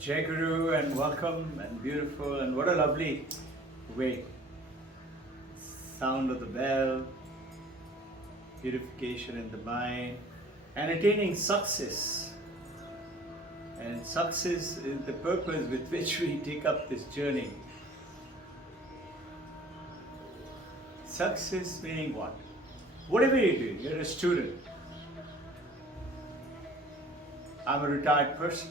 Jai Guru and welcome and beautiful and what a lovely way. Sound of the bell, purification in the mind and attaining success. And success is the purpose with which we take up this journey. Success meaning what? Whatever you do, you're a student. I'm a retired person.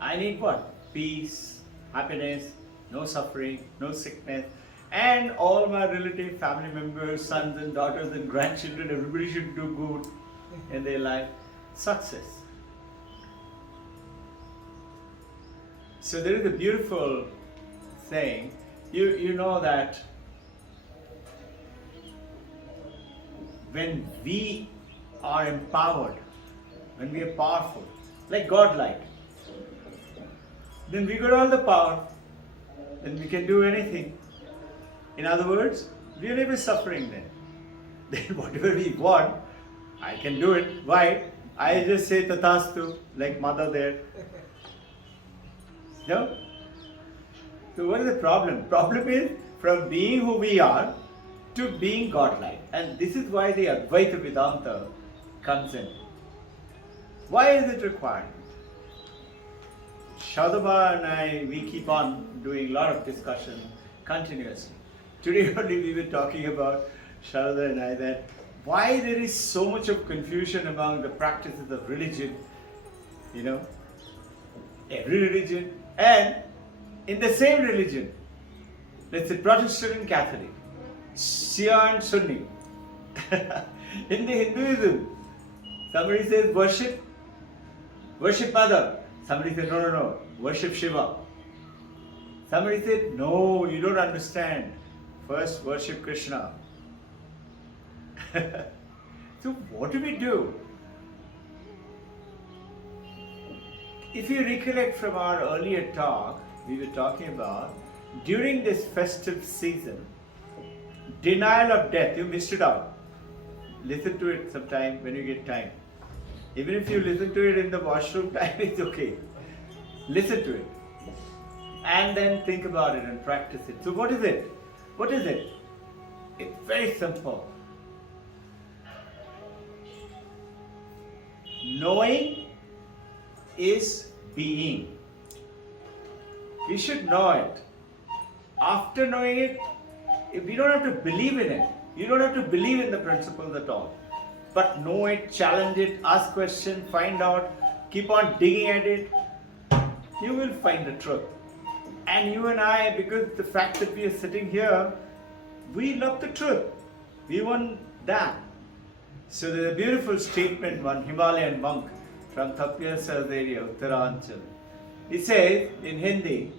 I need what? Peace, happiness, no suffering, no sickness, and all my relative family members, sons and daughters and grandchildren, everybody should do good in their life. Success. So there is a beautiful saying, you know that when we are empowered, when we are powerful, like God-like, then we got all the power, then we can do anything. In other words, we are never suffering then. Then whatever we want, I can do it. Why? I just say Tathastu, like mother there. No? So what is the problem? Problem is from being who we are to being God-like. And this is why the Advaita Vedanta comes in. Why is it required? Shadava and I, we keep on doing a lot of discussion continuously. Today only we were talking about, Sharada and I, that why there is so much of confusion among the practices of religion, every religion, and in the same religion, let's say Protestant and Catholic, Shia and Sunni. In the Hinduism, somebody says worship Mother. Somebody said, no, worship Shiva. Somebody said, no, you don't understand. First worship Krishna. So what do we do? If you recollect from our earlier talk, we were talking about, during this festive season, denial of death, you missed it out. Listen to it sometime when you get time. Even if you listen to it in the washroom time, it's okay. Listen to it. And then think about it and practice it. So what is it? What is it? It's very simple. Knowing is being. We should know it. After knowing it, we don't have to believe in it. You don't have to believe in the principles at all. But know it, challenge it, ask questions, find out, keep on digging at it. You will find the truth. And you and I, because the fact that we are sitting here, we love the truth. We want that. So there's a beautiful statement, one Himalayan monk from Tapyasas area, Uttaranchal. He says in Hindi,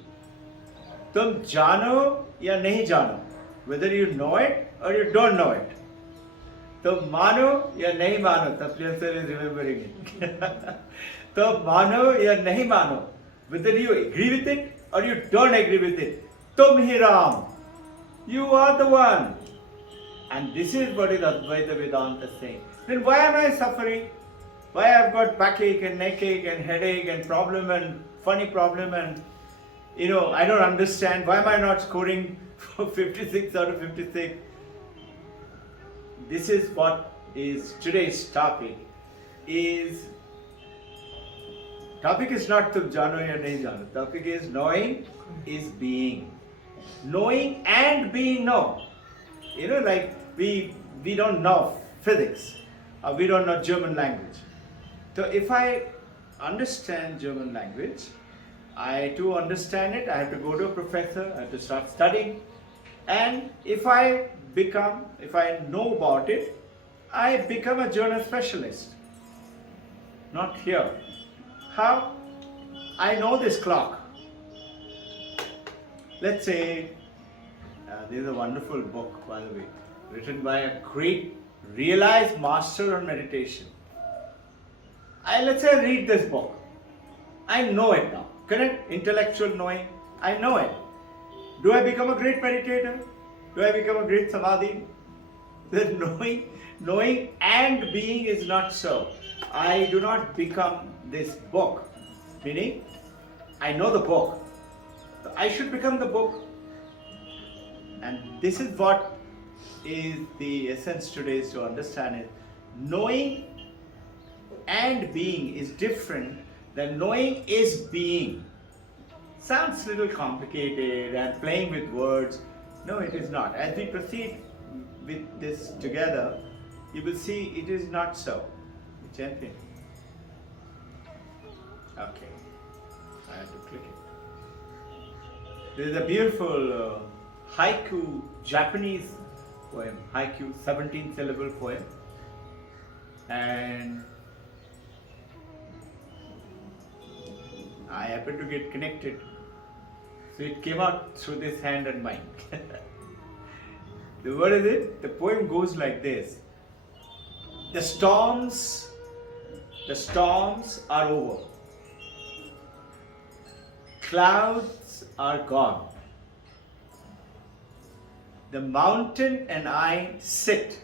Tum jano ya nahi jano, whether you know it or you don't know it. Tum mano ya nahi mano, Tapyasas is remembering it. Tum mano ya nahi mano, whether you agree with it or you don't agree with it. Tum hi Ram, you are the one. And this is what is Advaita Vedanta saying. Then why am I suffering? Why I've got backache and neckache and headache and problem and funny problem and I don't understand. Why am I not scoring 56 out of 56? This is what is today's topic. Topic is not tum jano ya nahi jano. Topic is knowing is being. Knowing and being known. Like we don't know physics. We don't know German language. So if I understand German language, to understand it, I have to go to a professor, I have to start studying. And if I know about it, I become a German specialist. Not here. How? I know this clock. Let's say, this is a wonderful book, by the way, written by a great realized master on meditation. Let's say I read this book. I know it now. Correct? Intellectual knowing. I know it. Do I become a great meditator? Do I become a great samadhi? The knowing and being is not so. I do not become this book. Meaning, I know the book. So I should become the book. And this is what is the essence today, is to understand it. Knowing and being is different than knowing is being. Sounds a little complicated and playing with words. No, it is not. As we proceed with this together, you will see it is not so. Gently. Okay. I have to click it. There is a beautiful haiku, Japanese poem. Haiku, 17 syllable poem. And I happened to get connected. So it came out through this hand and mind. What is it? The poem goes like this. The storms are over. Clouds are gone. The mountain and I sit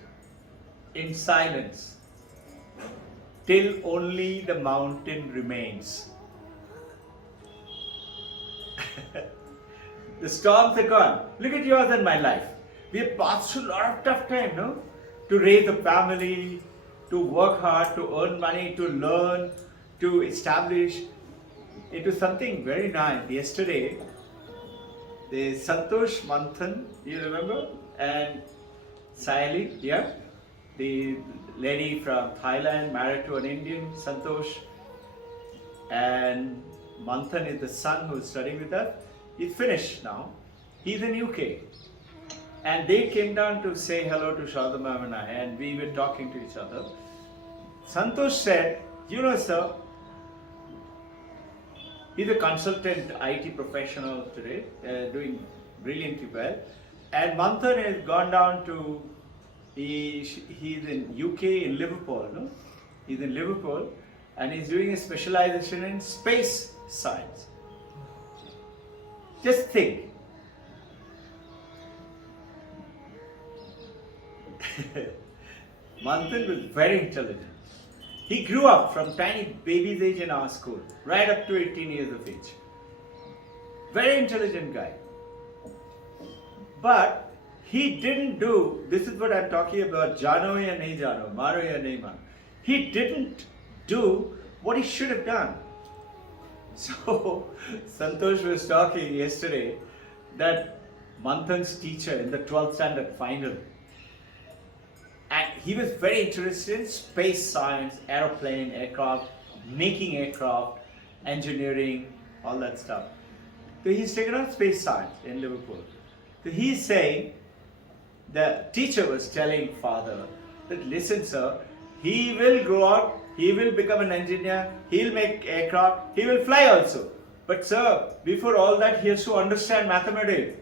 in silence till only the mountain remains. The storms are gone. Look at yours and my life. We have passed through a lot of tough time, no? To raise a family, to work hard, to earn money, to learn, to establish. It was something very nice. Yesterday, the Santosh Manthan, you remember? And Saili, yeah? The lady from Thailand married to an Indian, Santosh. And Manthan is the son who is studying with us. He's finished now. He's in UK. And they came down to say hello to Shraddha Ma'am and I, and we were talking to each other. Santosh said, you know, sir, he's a consultant IT professional today, doing brilliantly well. And Manthan has gone down to, he's in UK, in Liverpool, no? He's in Liverpool, and he's doing a specialization in space science. Just think. Manthan was very intelligent. He grew up from tiny baby's age in our school, right up to 18 years of age. Very intelligent guy. But he didn't do, this is what I'm talking about, Jano ya nahi jano, maro ya nahi maro. He didn't do what he should have done. So, Santosh was talking yesterday that Manthan's teacher in the 12th standard final, and he was very interested in space science, aeroplane, aircraft, making aircraft, engineering, all that stuff. So he's taken on space science in Liverpool. So he's saying, the teacher was telling father that, listen sir, he will grow up, he will become an engineer, he'll make aircraft, he will fly also. But sir, before all that he has to understand mathematics.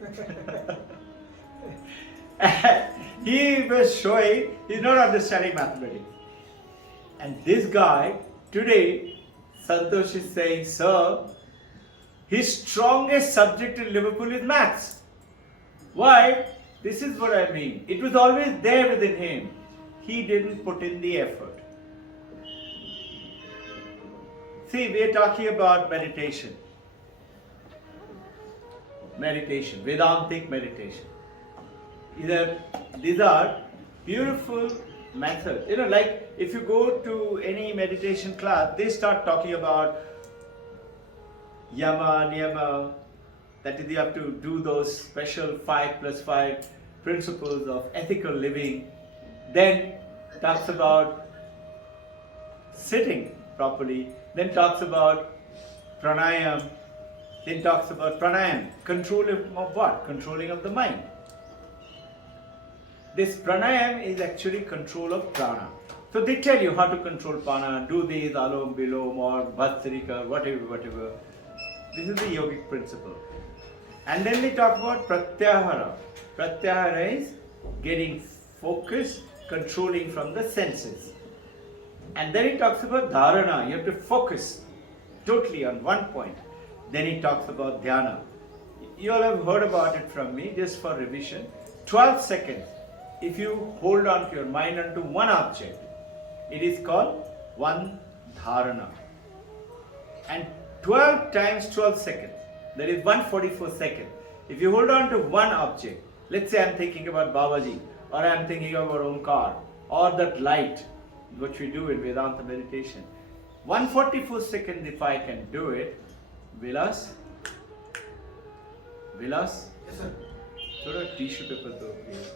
He was showing he's not understanding mathematics. And this guy, today, Santosh is saying, sir, his strongest subject in Liverpool is maths. Why? This is what I mean. It was always there within him. He didn't put in the effort. See, we are talking about meditation. Meditation, Vedantic meditation. These are beautiful methods. You know, like if you go to any meditation class, they start talking about yama, niyama, that is, you have to do those special 5+5 principles of ethical living. Then talks about sitting properly. Then talks about pranayam. Then talks about pranayam, control of what? Controlling of the mind. This pranayam is actually control of prana. So they tell you how to control prana, do this, alom, bilom, or bhastrika, whatever. This is the yogic principle. And then they talk about pratyahara. Pratyahara is getting focused, controlling from the senses. And then he talks about dharana. You have to focus totally on one point. Then he talks about dhyana. You all have heard about it from me, just for revision. 12 seconds. If you hold on to your mind onto one object, it is called one dharana. And 12 times 12 seconds. That is 144 seconds. If you hold on to one object, let's say I'm thinking about Babaji, or I'm thinking about Omkar, or that light, which we do in Vedanta meditation. 144 seconds if I can do it. Vilas? Vilas? Yes, sir. थोड़ा tissue paper दो please.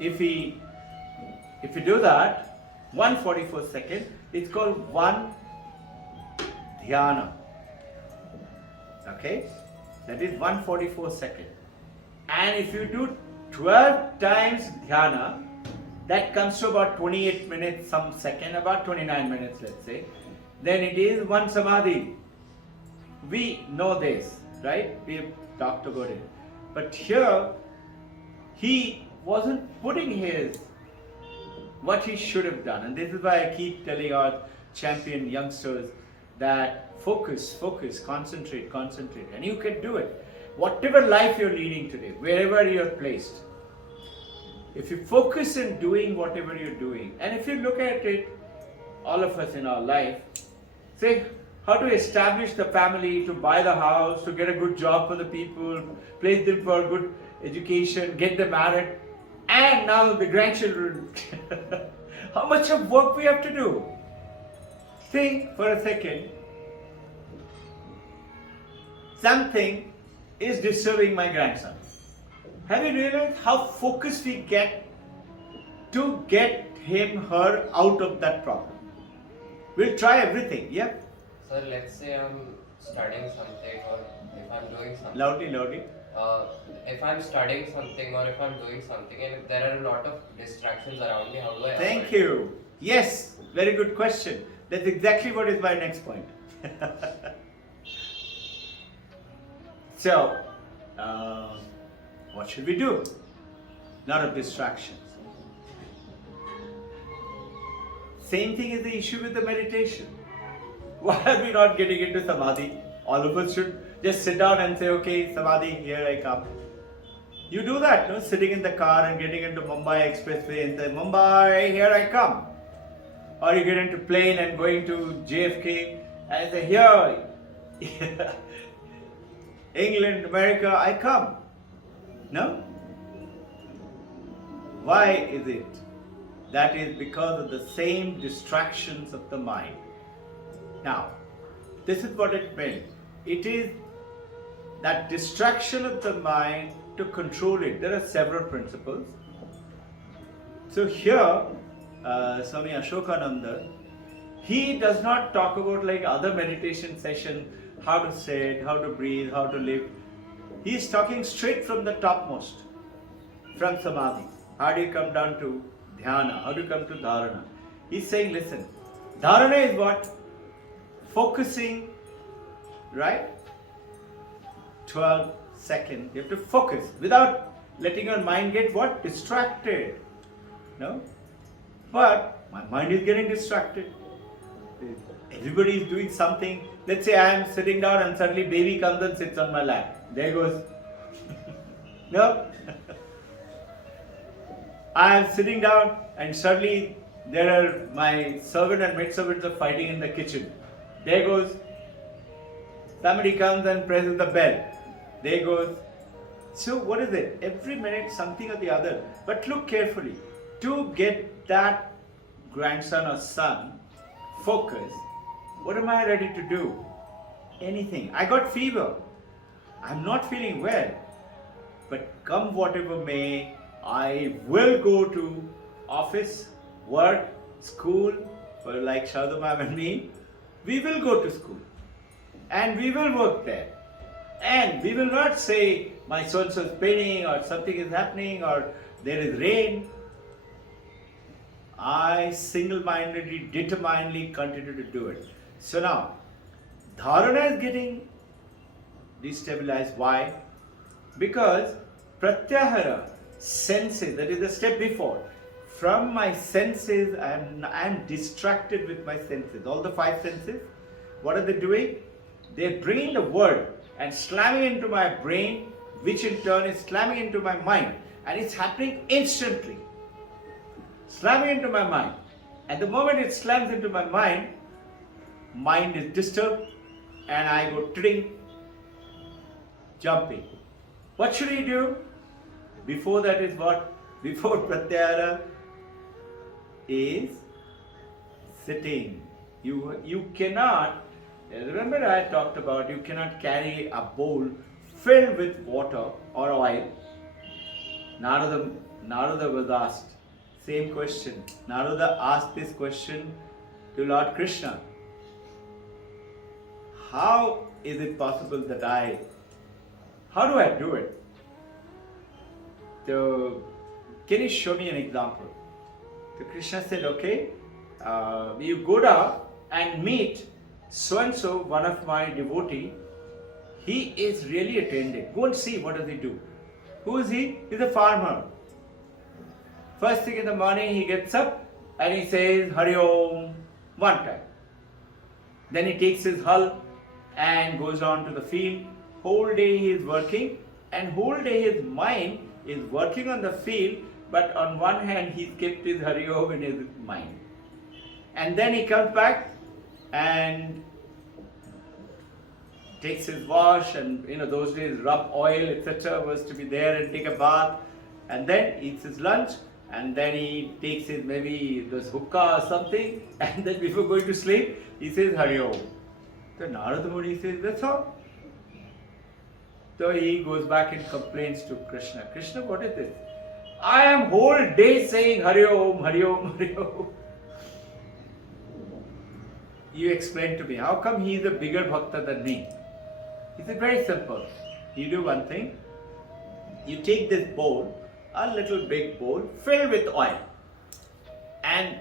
If we do that, 144 seconds, it's called one dhyana. Okay? That is 144 seconds. And if you do 12 times dhyana, that comes to about 28 minutes some second, about 29 minutes let's say. Then it is one samadhi. We know this, right? We have talked about it. But here, he wasn't putting his, what he should have done. And this is why I keep telling our champion youngsters that focus, concentrate. And you can do it. Whatever life you're leading today, wherever you're placed, if you focus in doing whatever you're doing, and if you look at it, all of us in our life, say how to establish the family, to buy the house, to get a good job for the people, place them for a good education, get them married, and now the grandchildren. How much of work we have to do? Think for a second. Something is disturbing my grandson. Have you realized how focused we get to get him, her out of that problem? We'll try everything, yeah? Sir, let's say I'm studying something, or if I'm doing something. Loudly. If I'm studying something or if I'm doing something and if there are a lot of distractions around me, how do I Thank avoid you. Yes, very good question. That's exactly what is my next point. So, what should we do? Lot of distractions. Same thing is the issue with the meditation. Why are we not getting into samadhi? All of us should just sit down and say, okay, samadhi, here I come. You do that, no? Sitting in the car and getting into Mumbai Expressway and say, Mumbai, here I come. Or you get into plane and going to JFK and say, here, England, America, I come. No? Why is it? That is because of the same distractions of the mind. Now, this is what it meant. It is that distraction of the mind to control it. There are several principles. So here, Swami Ashokananda, he does not talk about like other meditation session, how to sit, how to breathe, how to live. He is talking straight from the topmost, from samadhi. How do you come down to dhyana? How do you come to dharana? He's saying, listen, dharana is what? Focusing, right? 12 seconds. You have to focus without letting your mind get what? Distracted. No? But my mind is getting distracted. Everybody is doing something. Let's say I am sitting down and suddenly baby comes and sits on my lap. There goes. No? I am sitting down and suddenly there are my servant and maid servants are fighting in the kitchen. There goes. Somebody comes and presses the bell. There goes. So what is it? Every minute something or the other. But look carefully. To get that grandson or son focused, what am I ready to do? Anything. I got fever. I'm not feeling well. But come whatever may, I will go to office, work, school, for like Shadu ma'am and me. We will go to school. And we will work there. And we will not say my so-and-so is paining or something is happening or there is rain. I single-mindedly, determinedly continue to do it. So now, dharana is getting destabilized. Why? Because pratyahara, senses, that is the step before. From my senses, I am distracted with my senses. All the five senses, what are they doing? They're bringing the word and slamming into my brain, which in turn is slamming into my mind. And it's happening instantly. Slamming into my mind. At the moment it slams into my mind, mind is disturbed, and I go tring, jumping. What should he do? Before that is what? Before pratyahara is sitting. You cannot, remember I talked about you cannot carry a bowl filled with water or oil. Narada was asked same question. Narada asked this question to Lord Krishna. How is it possible that how do I do it? So, can you show me an example? So Krishna said, okay, you go down and meet so-and-so, one of my devotee. He is really attended. Go and see what does he do. Who is he? He's a farmer. First thing in the morning he gets up and he says Hari Om one time. Then he takes his hull and goes on to the field. Whole day he is working, and whole day his mind is working on the field, but on one hand he's kept his Hari Om in his mind. And then he comes back and takes his wash, and those days rub oil etc. was to be there, and take a bath, and then eats his lunch, and then he takes his maybe this hookah or something, and then before going to sleep he says Hari Om. So Narada Muni says, that's all. So he goes back and complains to Krishna. Krishna, what is this? I am whole day saying Hari Om, Hari Om, Hari Om. You explain to me, how come he is a bigger bhakta than me? He said, very simple. You do one thing. You take this bowl, a little big bowl filled with oil. And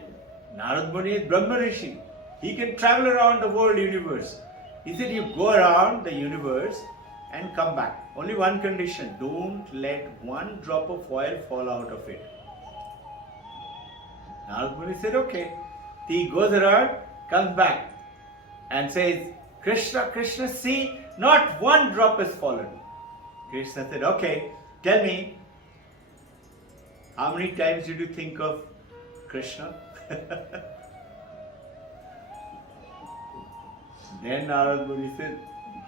Narada Muni is Brahma Rishi. He can travel around the world universe. He said, you go around the universe and come back. Only one condition, don't let one drop of oil fall out of it. Narada Muni said, okay. He goes around, comes back and says, Krishna, Krishna, see, not one drop has fallen. Krishna said, okay, tell me, how many times did you think of Krishna? Then Narada Muni said,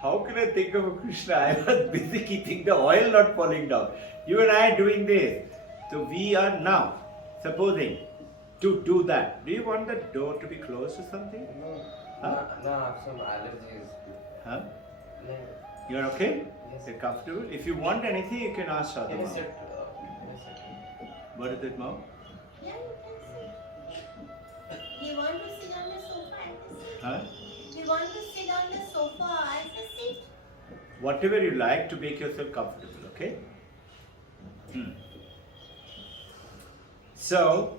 how can I think of a Krishna? I was busy keeping the oil not falling down. You and I are doing this. So we are now supposing to do that. Do you want the door to be closed or something? No, Huh? no, I have some allergies. Huh? No. You're okay? Yes. You're comfortable? If you want anything, you can ask Sadhu Can you Mama. sit? Can you sit? What is it, Mom? Yeah, you can sit. You want to sit on the sofa? I can sit. Huh? You want to sit on the sofa? I can sit. Whatever you like to make yourself comfortable, okay? So,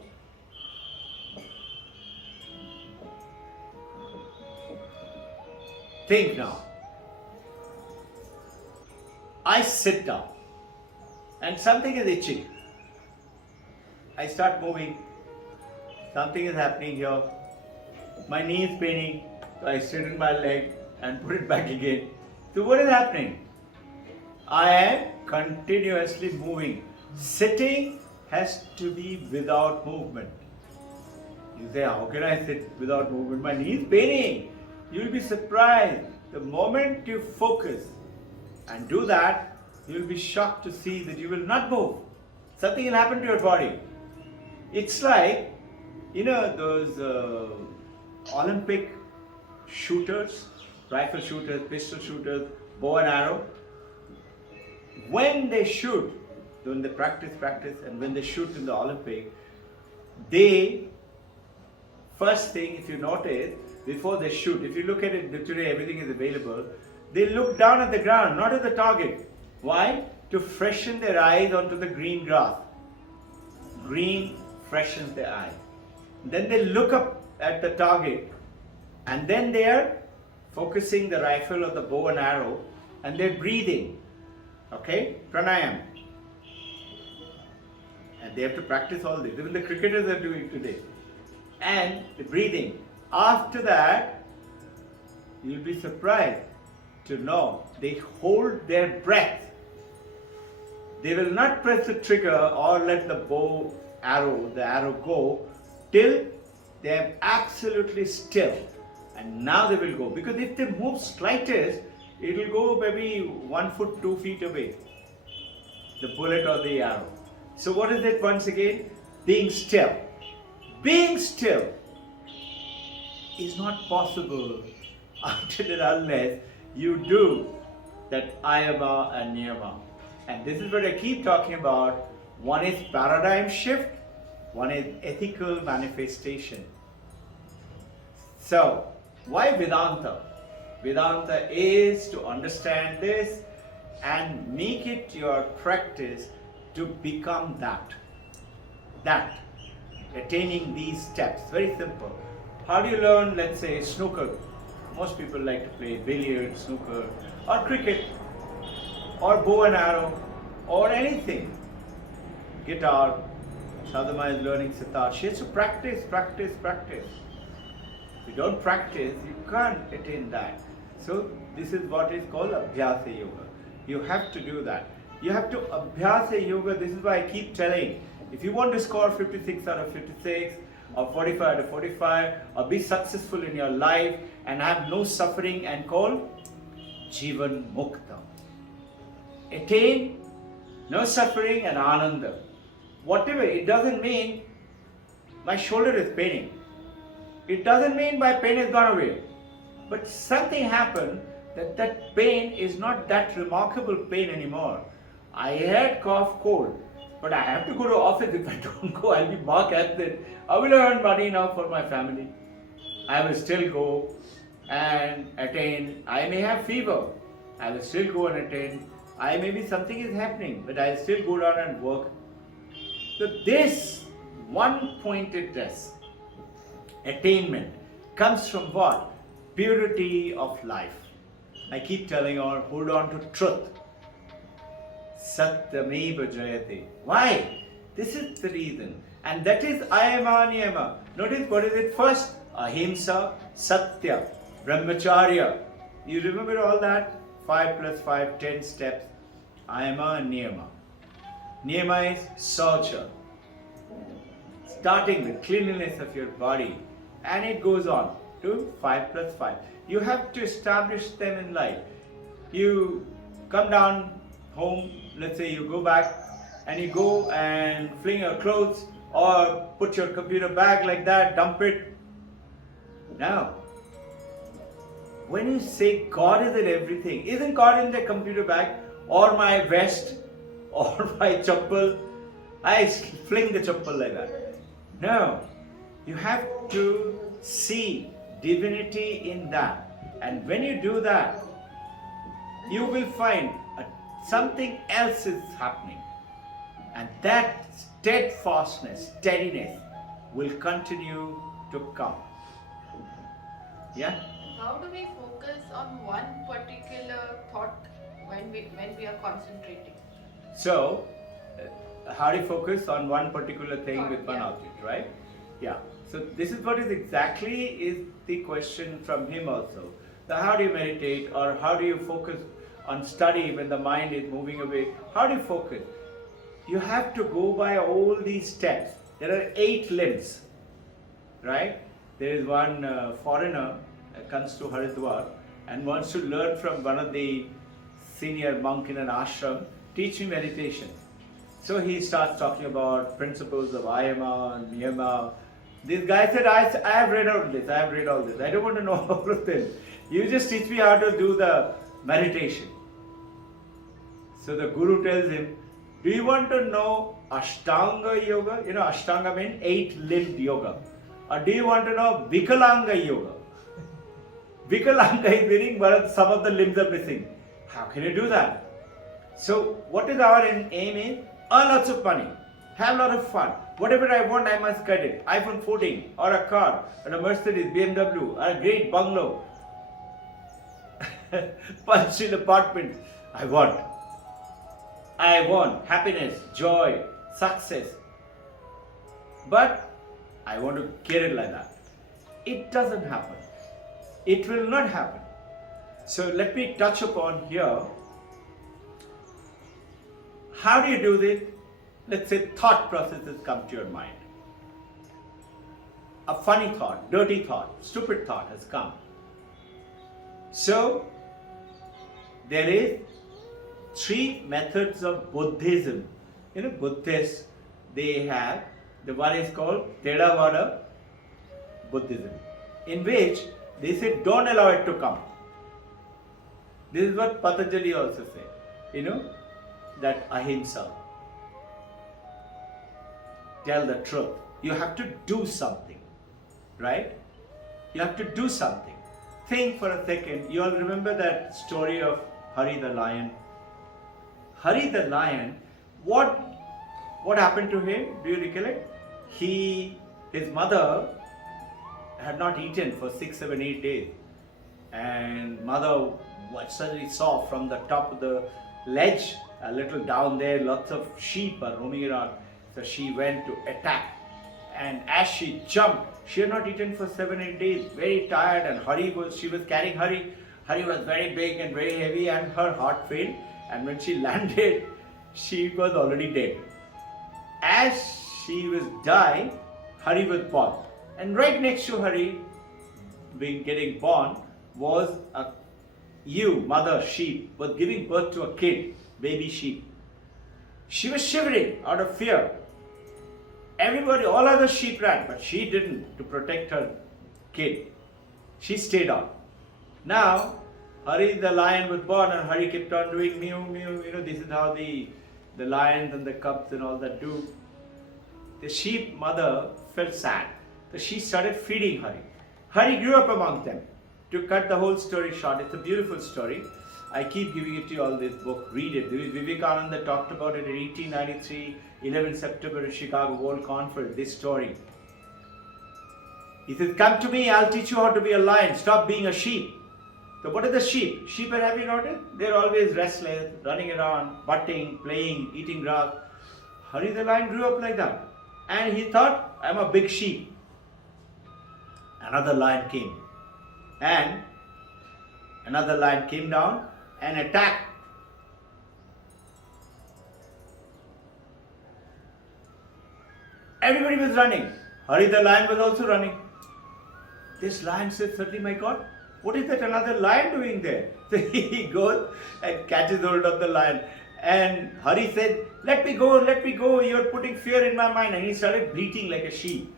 think now. I sit down and something is itching. I start moving. Something is happening here. My knee is paining. So I straighten my leg and put it back again. So what is happening? I am continuously moving. Sitting has to be without movement. You say, how can I sit without movement? My knee is paining. You will be surprised. The moment you focus and do that, you will be shocked to see that you will not move. Something will happen to your body. It's like, those Olympic shooters, rifle shooters, pistol shooters, bow and arrow. When they shoot, when they practice, and when they shoot in the Olympic, they, first thing, if you notice, before they shoot, if you look at it today, everything is available, they look down at the ground, not at the target. Why? To freshen their eyes onto the green grass. Green freshens their eye. Then they look up at the target, and then they are focusing the rifle or the bow and arrow, and they're breathing. Okay? Pranayam. And they have to practice all this. Even the cricketers are doing today. And the breathing. After that, you'll be surprised to know they hold their breath. They will not press the trigger or let the arrow go till they are absolutely still. and now they will go. Because if they move slightest, it will go maybe 1 foot, 2 feet away, the bullet or the arrow. So what is it once again? Being still. Being still is not possible until and unless you do that ayama and niyama. And this is what I keep talking about. One is paradigm shift, one is ethical manifestation. So, why Vedanta? Vedanta is to understand this and make it your practice to become that. Attaining these steps. Very simple. How do you learn, let's say, snooker? Most people like to play billiards, snooker, or cricket, or bow and arrow, or anything. Guitar. Sadhama is learning sitar. She has to practice. If you don't practice, you can't attain that. So this is what is called Abhyasa Yoga. You have to do that. You have to Abhyasa Yoga. This is why I keep telling, if you want to score 56 out of 56, or 45 out of 45, or be successful in your life and have no suffering and call Jivan Mukta. Attain no suffering and Ananda. Whatever, it doesn't mean my shoulder is paining. It doesn't mean my pain has gone away. But something happened that pain is not that remarkable pain anymore. I had cough, cold, but I have to go to office. If I don't go, I'll be marked absent. I will earn money now for my family. I will still go and attain. I may have fever. I will still go and attain. I maybe something is happening, but I'll still go down and work. So this one-pointedness, attainment, comes from what? Purity of life. I keep telling you, hold on to truth. Satyameva Jayate. Why? This is the reason. And that is ayama niyama. Notice what is it first? Ahimsa, Satya, Brahmacharya. You remember all that? 5 plus 5, 10 steps. Ayama and niyama. Niyama is saucha. Starting with cleanliness of your body. And it goes on to 5 plus 5. You have to establish them in life. You come down home, let's say you go back and you go and fling your clothes or put your computer bag like that, dump it. Now, when you say God is in everything, isn't God in the computer bag or my vest or my chappal? I fling the chappal like that. No, you have to see divinity in that. And when you do that, you will find something else is happening. And that steadfastness, steadiness will continue to come. Yeah? How do we focus on one particular thought when we are concentrating? So, how do you focus on one particular thing Thought, with one yeah. object, right? Yeah. So this is what is exactly is the question from him also. So how do you meditate or how do you focus on study when the mind is moving away? How do you focus? You have to go by all these steps. There are 8 limbs, right? There is one foreigner comes to Haridwar and wants to learn from one of the senior monk in an ashram, teach me meditation. So he starts talking about principles of ayama and niyama. This guy said, I have read all this, I don't want to know all of this. You just teach me how to do the meditation. So the guru tells him, do you want to know Ashtanga yoga? You know, Ashtanga means 8-limbed yoga. Or do you want to know Vikalanga yoga? Vikalanga is meaning some of the limbs are missing. How can you do that? So what is our aim is? Earn lots of money, have a lot of fun. Whatever I want, I must get it. iPhone 14, or a car, or a Mercedes, BMW, or a great bungalow. Punch-in apartment. I want happiness, joy, success. But I want to get it like that. It doesn't happen. It will not happen. So let me touch upon here. How do you do this? Let's say thought processes come to your mind. A funny thought, dirty thought, stupid thought has come. So, there is 3 methods of Buddhism. Buddhists, they have, the one is called Theravada Buddhism, in which they say don't allow it to come. This is what Patanjali also said, that ahimsa. Tell the truth. You have to do something, right? You have to do something. Think for a second. You all remember that story of Hari the lion? Hari the lion, what happened to him? Do you recollect? His mother had not eaten for 6, 7, 8 days. And mother suddenly saw from the top of the ledge, a little down there, lots of sheep are roaming around. So she went to attack. And as she jumped, she had not eaten for 7, 8 days, very tired, and she was carrying Hari. Hari was very big and very heavy, and her heart failed. And when she landed, she was already dead. As she was dying, Hari was born. And right next to Hari, getting born, was a mother sheep, was giving birth to a kid, baby sheep. She was shivering out of fear. Everybody, all other sheep ran, but she didn't, to protect her kid. She stayed on. Now, Hari the lion was born, and Hari kept on doing mew, mew. This is how the lions and the cubs and all that do. The sheep mother felt sad. So she started feeding Hari. Hari grew up among them. To cut the whole story short, it's a beautiful story. I keep giving it to you all, this book. Read it. Vivekananda talked about it in 1893, 11 September at Chicago World Conference, this story. He says, come to me, I'll teach you how to be a lion. Stop being a sheep. So what are the sheep? Sheep, have you noticed? They're always restless, running around, butting, playing, eating grass. Hari the lion grew up like that. And he thought, I'm a big sheep. Another lion came. And another lion came down and attacked. Everybody was running. Hari the lion was also running. This lion said, suddenly, my God, what is that another lion doing there? So he goes and catches hold of the lion. And Hari said, let me go, you're putting fear in my mind. And he started bleating like a sheep.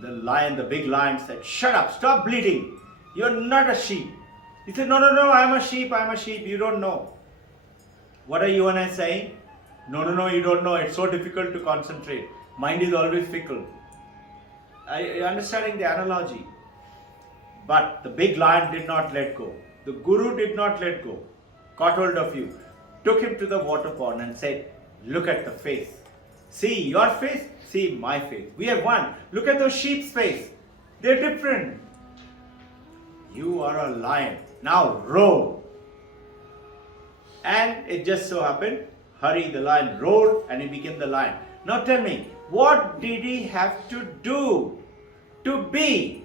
The lion, the big lion said, shut up, stop bleating. You're not a sheep. He said, no, I'm a sheep, you don't know. What are you and I saying? No, you don't know. It's so difficult to concentrate. Mind is always fickle. Are you understanding the analogy? But the big lion did not let go. The guru did not let go. Caught hold of you. Took him to the water pond and said, look at the face. See your face, see my face. We are one. Look at those sheep's face. They're different. You are a lion. Now roar. And it just so happened, Hari the lion roared and he became the lion. Now tell me, what did he have to do to be?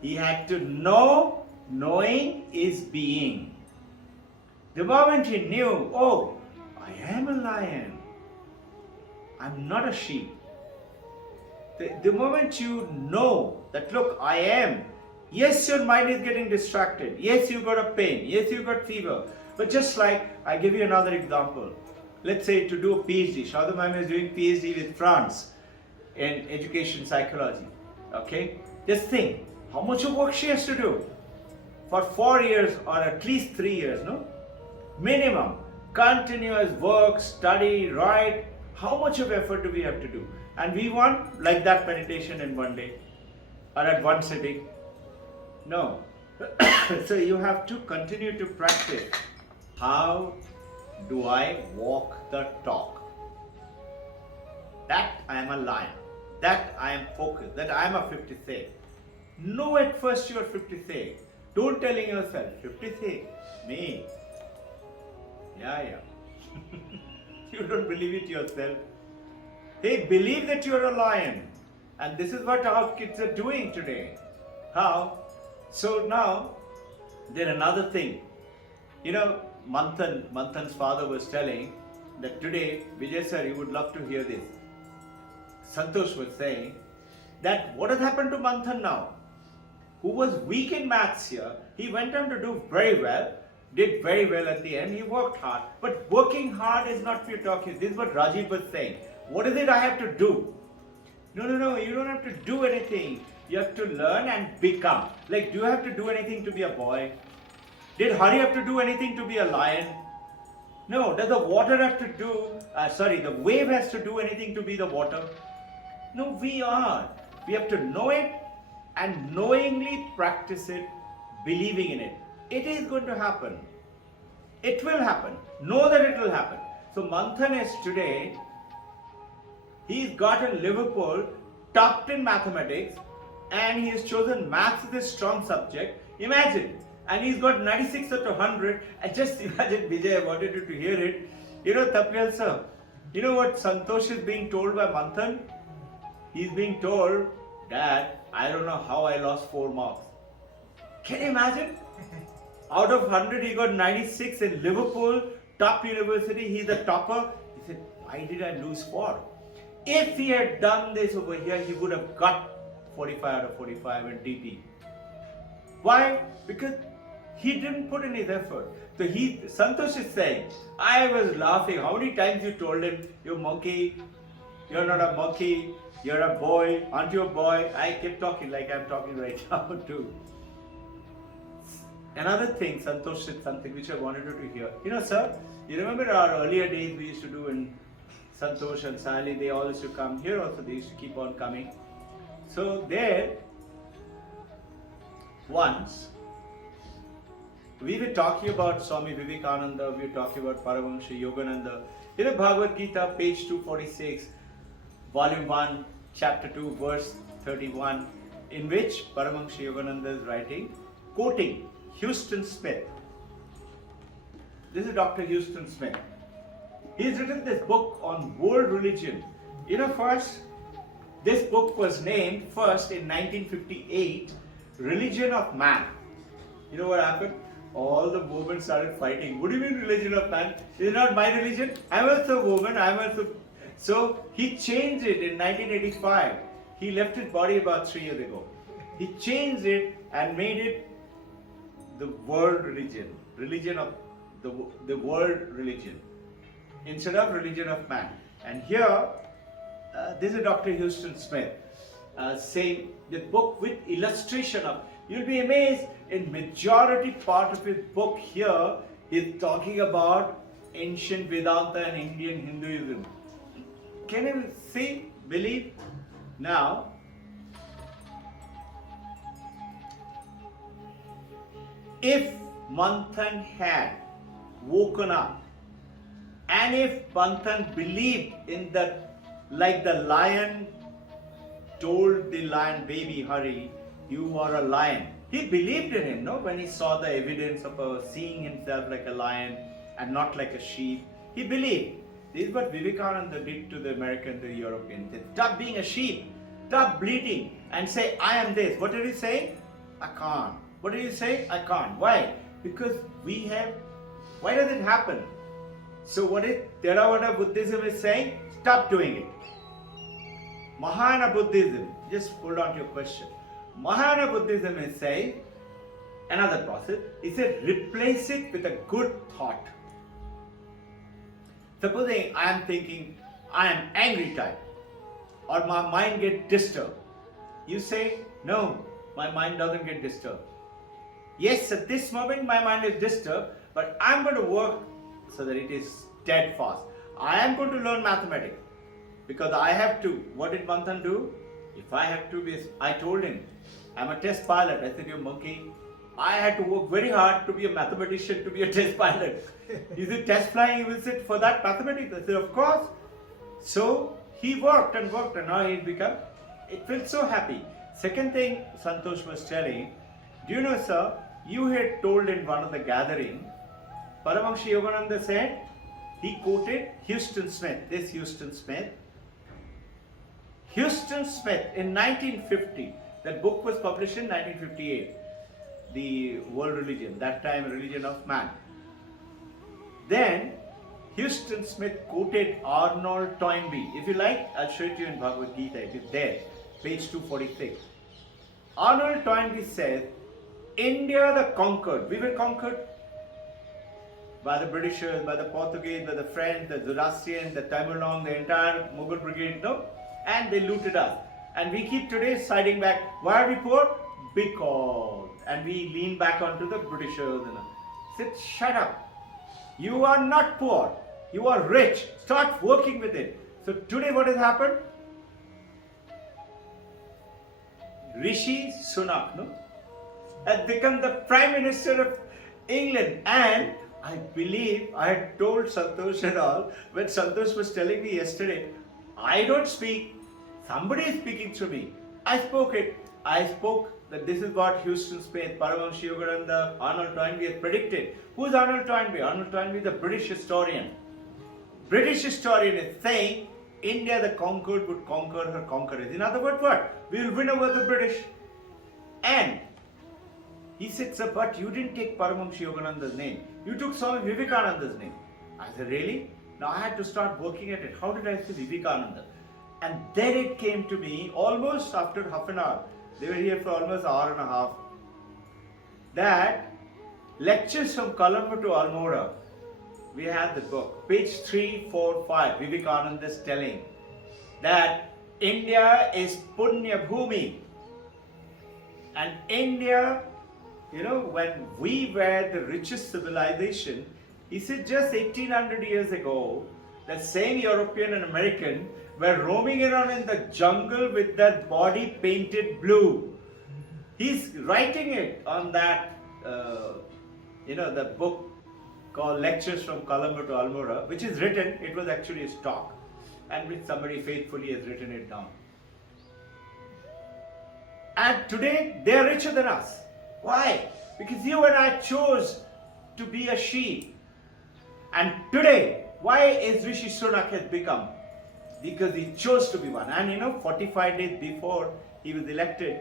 He had to know. Knowing is being. The moment he knew, oh, I am a lion. I'm not a sheep. The moment you know that, look, I am. Yes, your mind is getting distracted. Yes, you got a pain. Yes, you got fever. But just like, I give you another example. Let's say to do a PhD. Shadhu ma'am is doing PhD with France in education psychology. Okay? Just think, how much of work she has to do? For 4 years or at least 3 years, no? Minimum. Continuous work, study, write. How much of effort do we have to do? And we want like that meditation in one day or at one sitting. No. So you have to continue to practice. How do I walk the talk? That I am a lion. That I am focused. That I am a 56. Know at first you are 56. Don't telling yourself, 56, me. Yeah. You don't believe it yourself. Hey, believe that you are a lion. And this is what our kids are doing today. How? So now, there's another thing. Manthan's father was telling that today, Vijay sir, you would love to hear this. Santosh was saying that what has happened to Manthan now? Who was weak in maths here, He went on to do very well, did very well at the end. He worked hard. But working hard is not for you talking. This is what Rajiv was saying. What is it I have to do? No, you don't have to do anything. You have to learn and become. Like, do you have to do anything to be a boy? Did Hari have to do anything to be a lion? No. Does the water have to do, the wave has to do anything to be the water? No, we are. We have to know it and knowingly practice it, believing in it. It is going to happen. It will happen. Know that it will happen. So Manthan is today, he's got in Liverpool, topped in mathematics, and he has chosen maths as a strong subject. Imagine. And he's got 96 out of 100. And just imagine, Vijay, I wanted you to hear it. You know, Tapial sir, you know what Santosh is being told by Manthan? He's being told, Dad, I don't know how I lost 4 marks. Can you imagine? Out of 100, he got 96 in Liverpool, top university. He's the topper. He said, why did I lose 4? If he had done this over here, he would have got 45 out of 45 in DP. Why? Because he didn't put in his effort. So Santosh is saying, I was laughing. How many times you told him, you monkey, you're not a monkey, you're a boy, aren't you a boy? I kept talking like I'm talking right now too. Another thing, Santosh said something which I wanted you to hear. You know, sir, you remember our earlier days we used to do in Santosh and Sally, they all used to come. Here also they used to keep on coming. So there, once, we were talking about Swami Vivekananda, we were talking about Paramahansa Yogananda. You know, Bhagavad Gita, page 246, volume 1, chapter 2, verse 31, in which Paramahansa Yogananda is writing, quoting Houston Smith. This is Dr. Houston Smith. He's written this book on world religion. You know, first, this book was named first in 1958, Religion of Man. You know what happened? All the movements started fighting. What do you mean religion of man? This is not my religion. I'm also a woman. I'm also... So he changed it in 1985. He left his body about 3 years ago. He changed it and made it the world religion. Religion of the world religion. Instead of religion of man. And here, this is Dr. Houston Smith saying the book with illustration of, you'll be amazed, in majority part of his book here, he's talking about ancient Vedanta and Indian Hinduism. Can you see, believe? Now, if Manthan had woken up, and if Manthan believed in that, like the lion told the lion baby Hari, you are a lion. He believed in him, no? When he saw the evidence of seeing himself like a lion and not like a sheep, he believed. This is what Vivekananda did to the Americans, the Europeans. They stop being a sheep, stop bleating and say, I am this. What did he say? I can't. What did he say? I can't. Why? Because we have, why does it happen? So what is Theravada Buddhism is saying? Stop doing it. Mahayana Buddhism, just hold on to your question. Mahayana Buddhism is saying, another process, it says replace it with a good thought. Supposing I am thinking, I am angry type, or my mind gets disturbed. You say, no, my mind doesn't get disturbed. Yes, at this moment my mind is disturbed, but I am going to work so that it is steadfast. I am going to learn mathematics because I have to. What did Manthan do? If I have to be, I told him, I'm a test pilot. I said, you monkey, I had to work very hard to be a mathematician, to be a test pilot. Is it test flying? You will sit for that mathematics? I said, of course. So he worked and now he's become, it felt so happy. Second thing Santosh was telling, do you know, sir, you had told in one of the gathering, Paramahansa Yogananda said, he quoted Houston Smith, this Houston Smith. Houston Smith in 1950, that book was published in 1958, The World Religion, that time Religion of Man. Then Houston Smith quoted Arnold Toynbee. If you like, I'll show it to you in Bhagavad Gita, it is there, page 246. Arnold Toynbee says, India the conquered. We were conquered by the Britishers, by the Portuguese, by the French, the Zoroastrian, the Timur-Long, the entire Mughal brigade, no? And they looted us. And we keep today siding back. Why are we poor? Because. And we lean back onto the Britishers. And said, shut up. You are not poor. You are rich. Start working with it. So today what has happened? Rishi Sunak, no? Has become the Prime Minister of England. And I believe I had told Santosh and all, when Santosh was telling me yesterday, I don't speak, somebody is speaking through me. I spoke that this is what Houston Smith, Paramahansa Yogananda, Arnold Toynbee has predicted. Who's Arnold Toynbee? Arnold Toynbee is the British historian. British historian is saying India the conquered would conquer her conquerors. In other words, what? We will win over the British. And he said, sir, but you didn't take Paramahansa Yogananda's name. You took Swami Vivekananda's name. I said, really? Now I had to start working at it. How did I say Vivekananda? And then it came to me almost after half an hour. They were here for almost an hour and a half. That lectures from Colombo to Almora. We had the book. Page 345. Vivekananda is telling that India is Punya Bhumi. And India, you know, when we were the richest civilization, he said just 1800 years ago, the same European and American were roaming around in the jungle with their body painted blue. He's writing it on that, the book called Lectures from Colombo to Almora, which is written, it was actually a stock, and which somebody faithfully has written it down. And today, they are richer than us. Why? Because you and I chose to be a sheep. And today, why is Rishi Sunak has become? Because he chose to be one. And 45 days before he was elected,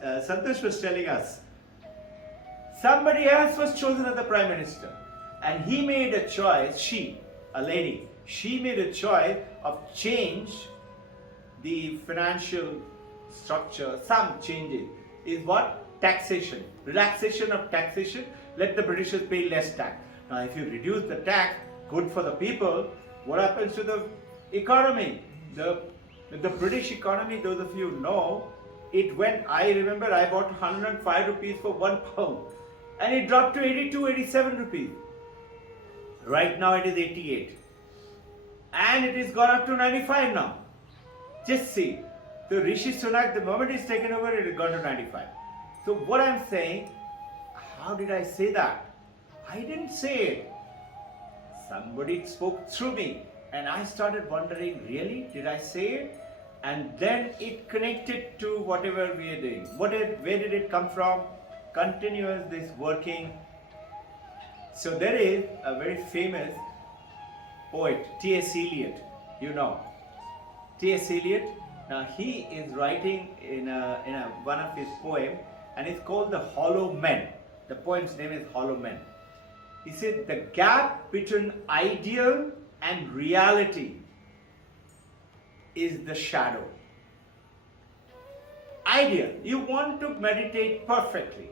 Santosh was telling us, somebody else was chosen as the Prime Minister. And he made a choice, a lady, she made a choice of change the financial structure, some changes. Is what? Taxation. Relaxation of taxation. Let the Britishers pay less tax. Now if you reduce the tax, good for the people, what happens to the economy? The British economy, those of you know, it went, I remember I bought 105 rupees for 1 pound. And it dropped to 82, 87 rupees. Right now it is 88. And it has gone up to 95 now. Just see. The Rishi Sunak, the moment he's taken over, it has gone to 95. So what I'm saying, how did I say that? I didn't say it. Somebody spoke through me. And I started wondering, really? Did I say it? And then it connected to whatever we are doing. Where did it come from? Continuous this working. So there is a very famous poet, T.S. Eliot, you know. T.S. Eliot, now he is writing in one of his poems, and it's called The Hollow Men. The poem's name is Hollow Men. He said, the gap between ideal and reality is the shadow. Ideal, you want to meditate perfectly.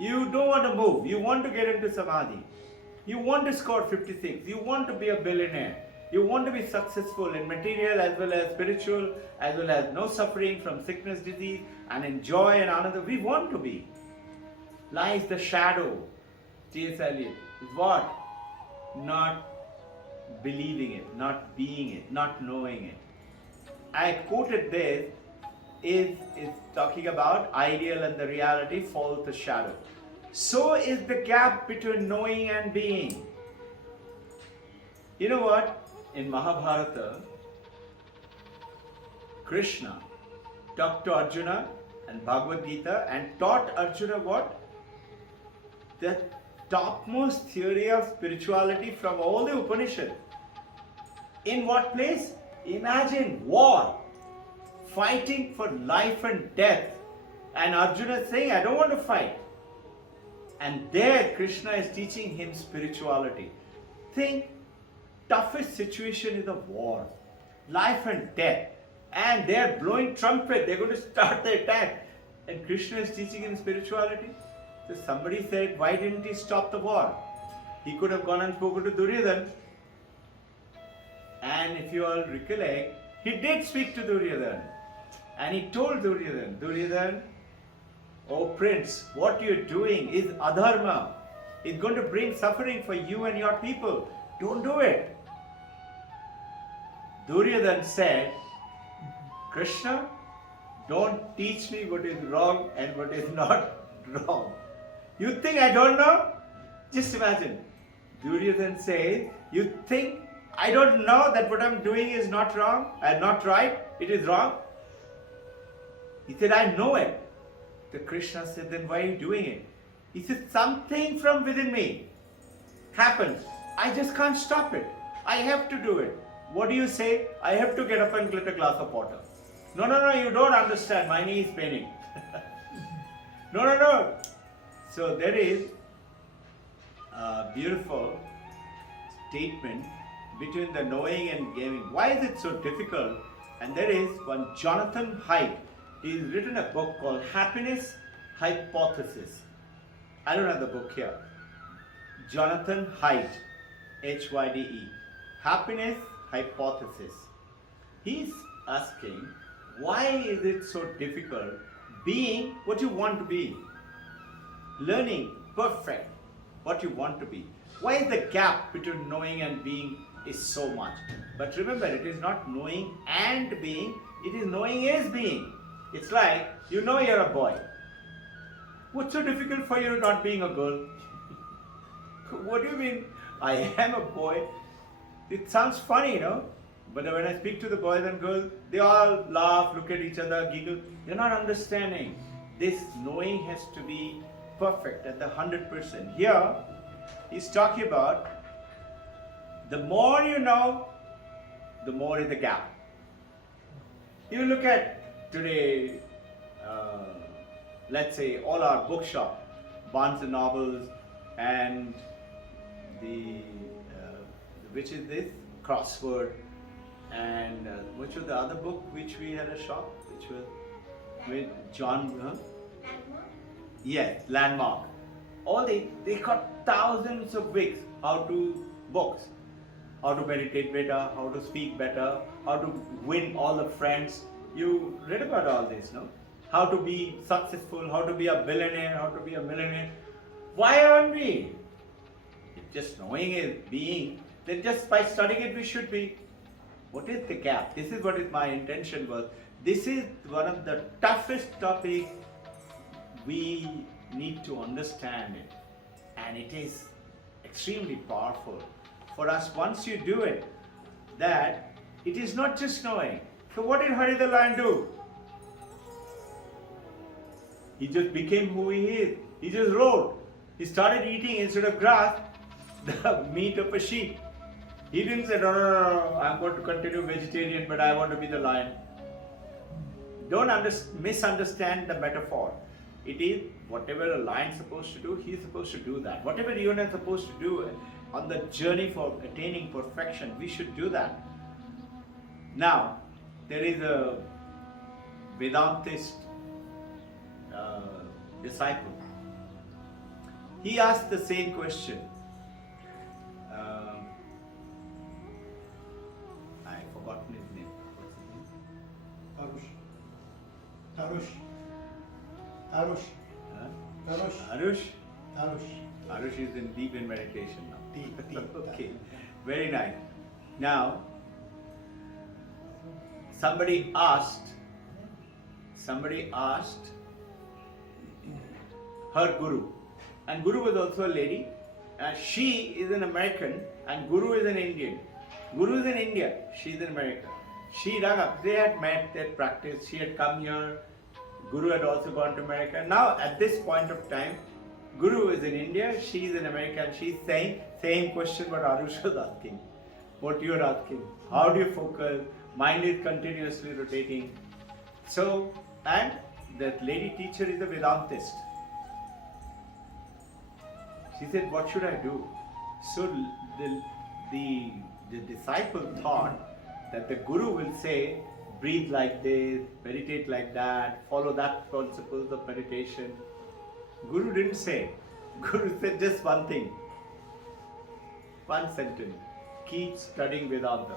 You don't want to move. You want to get into samadhi. You want to score 56. You want to be a billionaire. You want to be successful in material as well as spiritual, as well as no suffering from sickness, disease, and enjoy and another. We want to be. Lies the shadow. T.S. Eliot is what? Not believing it, not being it, not knowing it. I quoted this. Is talking about ideal and the reality falls the shadow. So is the gap between knowing and being. You know what? In Mahabharata, Krishna talked to Arjuna and Bhagavad Gita and taught Arjuna what? The topmost theory of spirituality from all the Upanishads. In what place? Imagine war. Fighting for life and death. And Arjuna is saying, I don't want to fight. And there Krishna is teaching him spirituality. Think, toughest situation is a war. Life and death. And they're blowing trumpet. They're going to start the attack. And Krishna is teaching in spirituality. So somebody said, why didn't he stop the war? He could have gone and spoken to Duryodhana. And if you all recollect, he did speak to Duryodhana. And he told Duryodhana, Duryodhana, oh prince, what you're doing is adharma. It's going to bring suffering for you and your people. Don't do it. Duryodhana said, Krishna, don't teach me what is wrong and what is not wrong. You think I don't know? Just imagine. Duryodhana says, you think I don't know that what I'm doing is not wrong and not right? It is wrong? He said, I know it. The Krishna said, then why are you doing it? He said, something from within me happens. I just can't stop it. I have to do it. What do you say? I have to get up and get a glass of water. No, you don't understand. My knee is paining. No. So there is a beautiful statement between the knowing and giving. Why is it so difficult? And there is one Jonathan Haidt. He's written a book called Happiness Hypothesis. I don't have the book here. Jonathan Haidt, Hyde. Happiness Hypothesis. He's asking, why is it so difficult being what you want to be? Learning perfect what you want to be. Why is the gap between knowing and being is so much? But remember, it is not knowing and being, it is knowing is being. It's like, you know you're a boy. What's so difficult for you not being a girl? What do you mean? I am a boy. It sounds funny, But when I speak to the boys and girls, they all laugh, look at each other, giggle. They're not understanding. This knowing has to be perfect at the 100%. Here, he's talking about the more you know, the more is the gap. You look at today, let's say all our bookshop, Barnes and Nobles, and which is this? Crossword. And which was the other book which we had a shop, which was with John, Landmark? yes, Landmark. All they got thousands of books, books, how to meditate better, how to speak better, how to win all the friends. You read about all this, no? How to be successful, how to be a billionaire, how to be a millionaire. Why aren't we? Just knowing it, being, then just by studying it we should be. What is the gap? This is what is my intention was. This is one of the toughest topics. We need to understand it. And it is extremely powerful. For us, once you do it, that it is not just knowing. So what did Hari the lion do? He just became who he is. He just roared. He started eating instead of grass, the meat of a sheep. He didn't say, no, I'm going to continue vegetarian, but I want to be the lion. Don't misunderstand the metaphor. It is whatever a lion is supposed to do, he's supposed to do that. Whatever you are supposed to do on the journey for attaining perfection, we should do that. Now, there is a Vedantist disciple. He asked the same question. I've forgotten his name. What's his name? Arush is deep in meditation now. Deep. Okay, very nice. Now, somebody asked her guru, and guru was also a lady. She is an American and guru is an Indian. Guru is in India, she is in America. She rang up, they had met, they had practiced, she had come here, Guru had also gone to America. Now at this point of time, Guru is in India, she is in America, and she's saying same question what Arush was asking. What you are asking. How do you focus? Mind is continuously rotating. So, and that lady teacher is a Vedantist. She said, what should I do? So the disciple thought that the Guru will say, breathe like this, meditate like that, follow that principles of meditation. Guru didn't say. Guru said just one thing. One sentence. Keep studying Vedanta.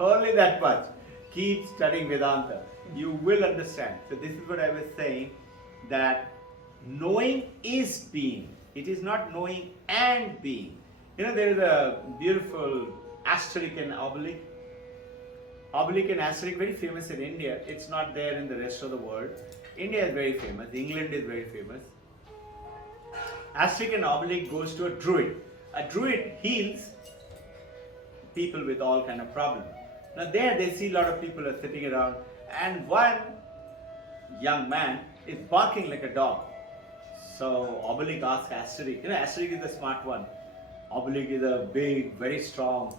Only that much. Keep studying Vedanta. You will understand. So this is what I was saying, that knowing is being. It is not knowing and being. You know, there is a beautiful asterisk and oblique. Oblique and asterisk, very famous in India. It's not there in the rest of the world. India is very famous. England is very famous. Asterisk and oblique goes to a druid. A druid heals people with all kind of problems. Now there they see a lot of people are sitting around, and one young man is barking like a dog. So oblique asks asterisk. You know, asterisk is the smart one. Oblique is a big, very strong.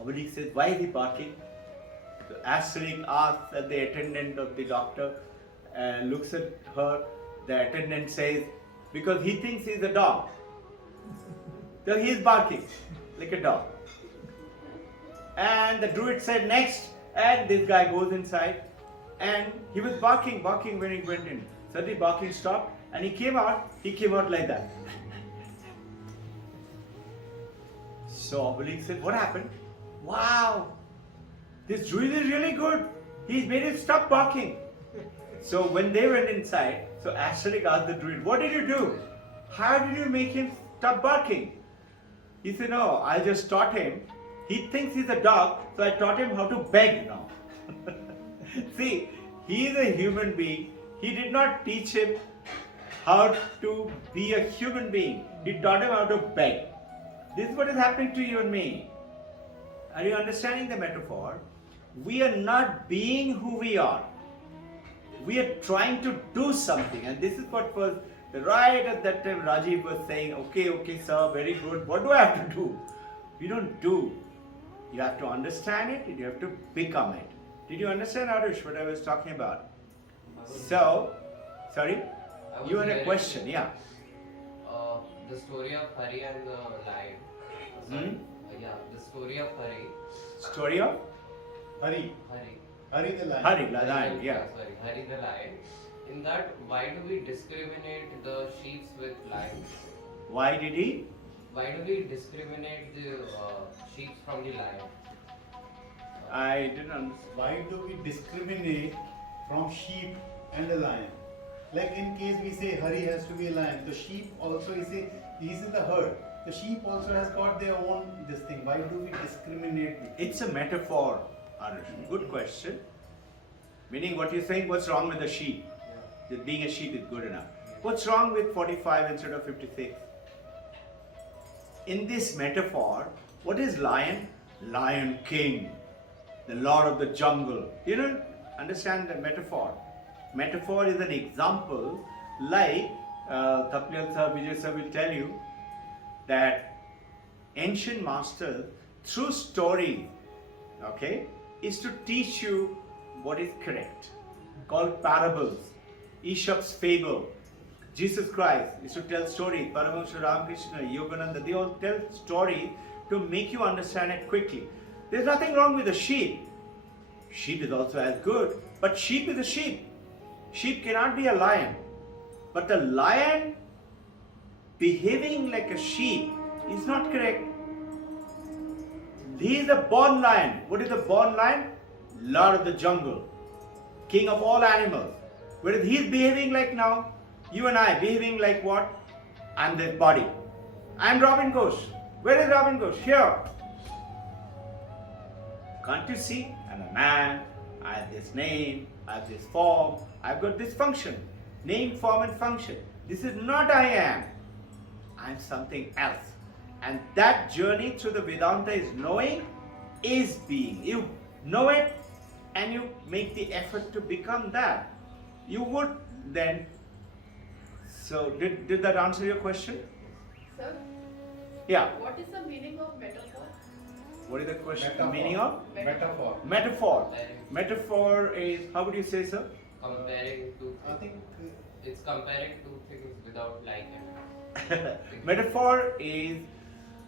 Oblique says, why is he barking? So asterisk asks at the attendant of the doctor, looks at her. The attendant says, because he thinks he's a dog. So he's barking like a dog. And the druid said next, and this guy goes inside, and he was barking when he went in. Suddenly barking stopped, and he came out like that. So oblique said, what happened? Wow, this druid is really good. He's made it stop barking. So when they went inside, so asterisk asked the druid, what did you do? How did you make him stop barking? He said, no, I just taught him. He thinks he's a dog, so I taught him how to beg now. See, he is a human being. He did not teach him how to be a human being. He taught him how to beg. This is what is happening to you and me. Are you understanding the metaphor? We are not being who we are. We are trying to do something, and this is what was right at that time Rajiv was saying, okay sir, very good. What do I have to do? You don't do. You have to understand it and you have to become it. Did you understand, Arush, what I was talking about? So, sorry? You had a question, yeah. The story of Hari and the lion. Sorry. Yeah, the story of Hari. Story of? Hari the lion. Hari, the lion, yeah. Sorry, Hari the lion. In that, why do we discriminate the sheep with lions? Why did he? Why do we discriminate the sheep from the lion? I didn't understand. Why do we discriminate from sheep and a lion? Like in case we say Hari has to be a lion, the sheep also we say he's in the herd. The sheep also has got their own this thing. Why do we discriminate? It's a metaphor, Arush. Good question. Meaning what you're saying, what's wrong with the sheep? That being a sheep is good enough. What's wrong with 45 instead of 56? In this metaphor, what is lion? Lion king, the lord of the jungle. You don't understand the metaphor. Metaphor is an example, like Tapliyal sir, Vijay sir will tell you that ancient masters through story, okay, is to teach you what is correct, called parables. Aesop's fable. Jesus Christ is to tell stories. Paramahansa Ramakrishna, Yogananda, they all tell stories to make you understand it quickly. There's nothing wrong with a sheep. Sheep is also as good, but sheep is a sheep. Sheep cannot be a lion. But the lion behaving like a sheep is not correct. He is a born lion. What is a born lion? Lord of the jungle, king of all animals. Whereas he is behaving like now, you and I behaving like what? I'm this body. I'm Robin Ghosh. Where is Robin Ghosh? Here. Can't you see? I'm a man. I have this name. I have this form. I've got this function. Name, form and function. This is not I am. I'm something else. And that journey through the Vedanta is knowing is being. You know it and you make the effort to become that. You would then. So did that answer your question? Sir, Yeah. what is the meaning of metaphor? What is the question? Metaphor. Meaning of? Metaphor. Metaphor. Metaphor is, how would you say, sir? Comparing two I things. think It's comparing two things without liking. Metaphor is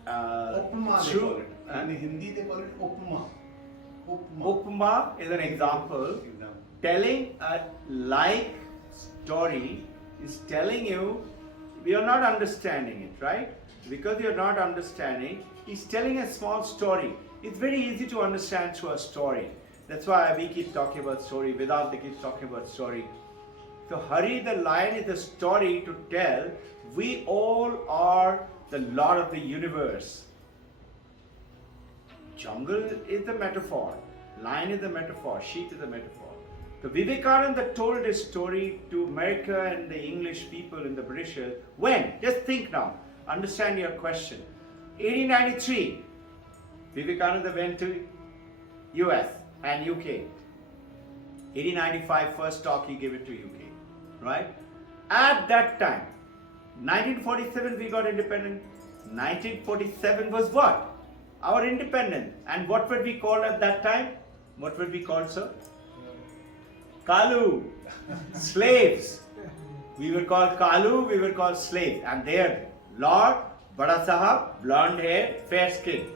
Upma they true. call it. In Hindi they call it Upma. Upma is an example. Telling a like story is telling you we are not understanding it, right? Because you're not understanding, he's telling a small story. It's very easy to understand through a story. That's why we keep talking about story. Vedanta keeps talking about story. So Hari the lion is a story to tell we all are the Lord of the universe. Jungle is the metaphor. Lion is the metaphor. Sheep is the metaphor. So Vivekananda told this story to America and the English people and the Britishers. When? Just think now. Understand your question. 1893, Vivekananda went to US and UK. 1895, first talk he gave it to UK. Right? At that time, 1947 we got independent. 1947 was what? Our independence. And what were we called at that time? What were we called, sir? Kalu. Slaves. We were called Kalu, we were called slaves. And there, Lord, Bada Sahab, blonde hair, fair skin.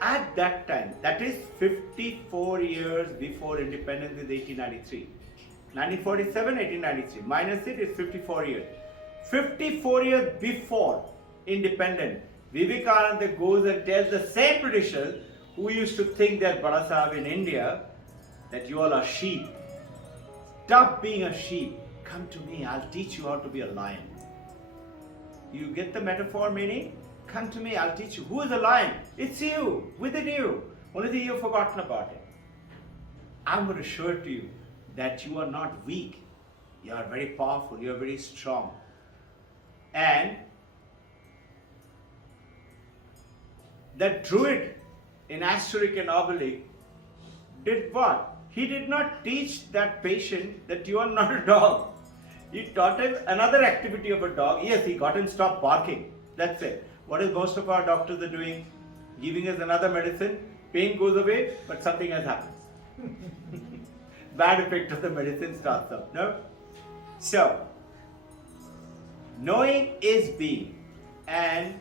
At that time, that is 54 years before independence is 1893. 1947, 1893. Minus it is 54 years. 54 years before independence, Vivekananda goes and tells the same Britishers who used to think that Bada Sahab in India, that you all are sheep. Stop being a sheep. Come to me, I'll teach you how to be a lion. You get the metaphor meaning? Come to me, I'll teach you. Who is a lion? It's you, within you. Only that you've forgotten about it. I'm going to show it to you that you are not weak. You are very powerful, you are very strong. And that druid in Asterix and Obelix did what? He did not teach that patient that you are not a dog. He taught him another activity of a dog. Yes, he got him to stop barking. That's it. What is most of our doctors are doing? Giving us another medicine. Pain goes away, but something else happens. Bad effect of the medicine starts up. No? So, knowing is being. And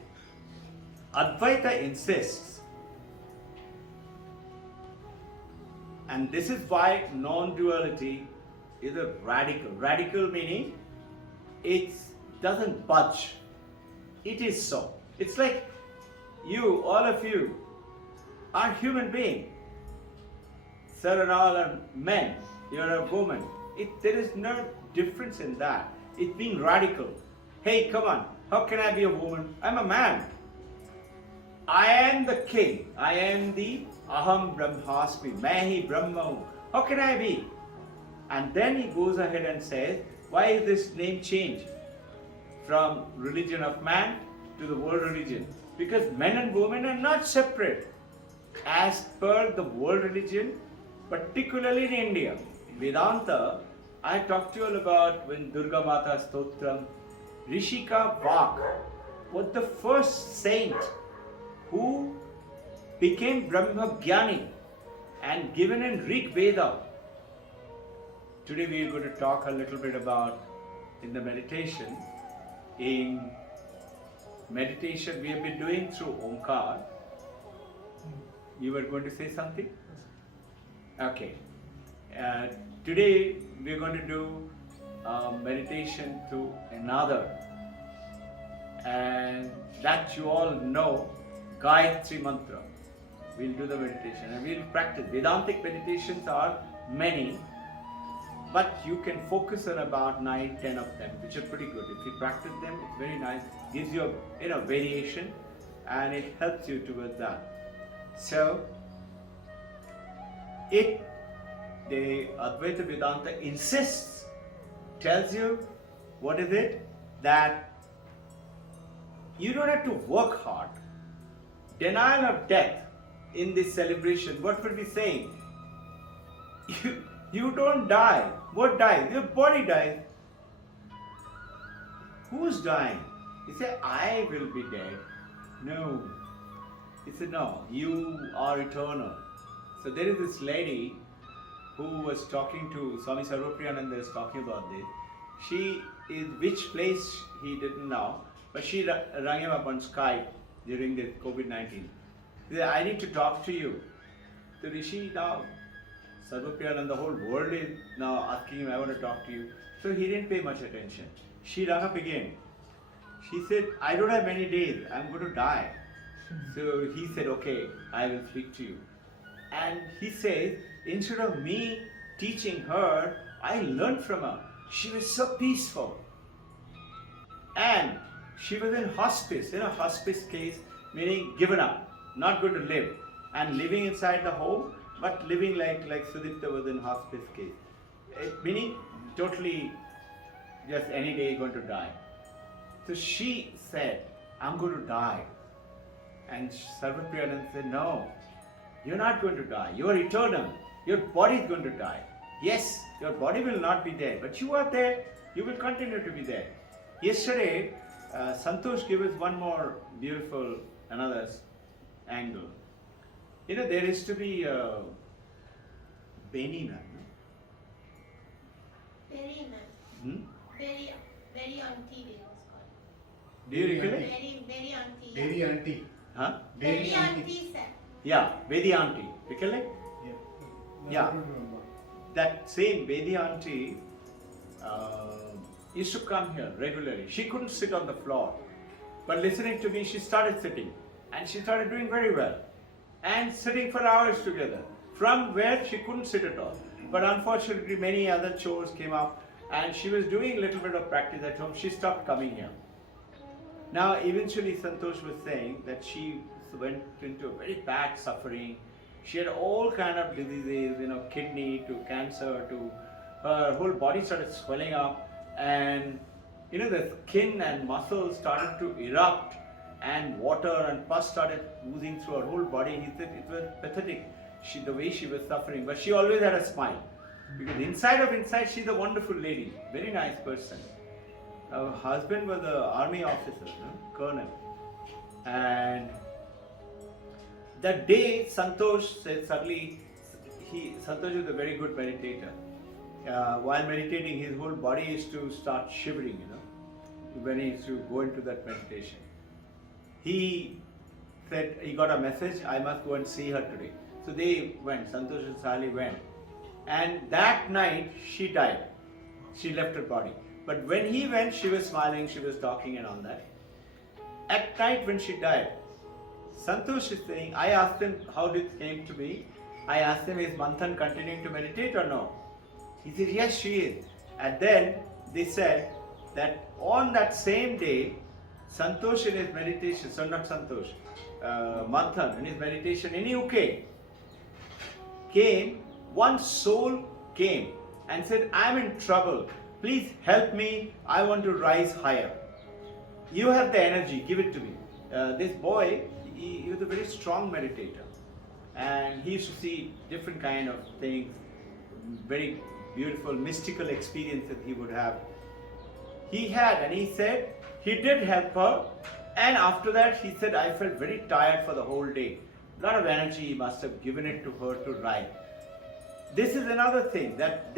Advaita insists. And this is why non-duality is a radical. Radical meaning it doesn't budge. It is so. It's like you, all of you, are human beings. Sir and all are men. You're a woman. There is no difference in that. It's being radical. Hey, come on. How can I be a woman? I'm a man. I am the king. I am the Aham Brahmasmi. Main hi Brahma hu. How can I be? And then he goes ahead and says, why is this name changed from religion of man to the world religion? Because men and women are not separate. As per the world religion, particularly in India, Vedanta, I talked to you all about when Durga Mata Stotram, Rishika Vak was the first saint who became Brahma Jnani and given in Rig Veda. Today we are going to talk a little bit about in the meditation. In meditation we have been doing through Omkar. You were going to say something? Okay. Today we are going to do meditation through another. And that you all know, Gayatri Mantra. We'll do the meditation and we'll practice. Vedantic meditations are many, but you can focus on about 9-10 of them, which are pretty good. If you practice them, it's very nice. Gives you a variation, and it helps you towards that. So, the Advaita Vedanta insists, tells you, what is it? That you don't have to work hard. Denial of death in this celebration, what will be saying? You don't die. What dies? Your body dies. Who's dying? You say, I will be dead. No. He said, no, you are eternal. So there is this lady who was talking to Swami Sarvapriyananda is talking about this. She is, which place he didn't know, but she rang him up on Skype during the COVID-19. He said, I need to talk to you. the Rishi now, Sarvapriyan and the whole world is now asking him, I want to talk to you. So he didn't pay much attention. She rang up again. She said, I don't have many days, I'm going to die. So he said, okay, I will speak to you. And he says, instead of me teaching her, I learned from her. She was so peaceful. And she was in hospice, hospice case, meaning given up, not going to live. And living inside the home, but living like Sudipta was in hospice case. Meaning totally just any day going to die. So she said, I'm going to die. And Sarvapriyanand said, no, you're not going to die. You are eternal. Your body is going to die. Yes, your body will not be there, but you are there. You will continue to be there. Yesterday, Santosh gave us one more beautiful, another angle. There is to be Beni man. Very nice. Hmm? Very auntie they was called. Do you recollect? Very auntie. Dairy auntie. Huh? Very auntie sir. Yeah, Vedi auntie. Recollect? Yeah. Yeah. I don't remember. That same Vedi auntie used to come here regularly. She couldn't sit on the floor. But listening to me, she started sitting. And she started doing very well. And sitting for hours together. From where she couldn't sit at all. But unfortunately, many other chores came up. And she was doing a little bit of practice at home. She stopped coming here. Now, eventually, Santosh was saying that she went into a very bad suffering. She had all kind of diseases, kidney to cancer to her whole body started swelling up, and the skin and muscles started to erupt, and water and pus started oozing through her whole body. He said it was pathetic, the way she was suffering, but she always had a smile because inside she's a wonderful lady, very nice person. Her husband was an army officer, colonel, and that day Santosh said suddenly, Santosh is a very good meditator. While meditating, his whole body used to start shivering, when he used to go into that meditation. He said he got a message, I must go and see her today. So they went, Santosh and Sally went. And that night she died. She left her body. But when he went, she was smiling, she was talking and all that. At night when she died, Santosh is saying, I asked him how this came to be. I asked him, is Manthan continuing to meditate or no? He said, yes, she is. And then they said that on that same day, Santosh in his meditation, so not Santosh, Manthan in his meditation in UK came, one soul came and said, I'm in trouble. Please help me. I want to rise higher. You have the energy, give it to me. This boy, he was a very strong meditator. And he used to see different kind of things, very beautiful mystical experiences he would have. He had, and he said, he did help her. And after that, he said, I felt very tired for the whole day. A lot of energy he must have given it to her to ride. This is another thing, that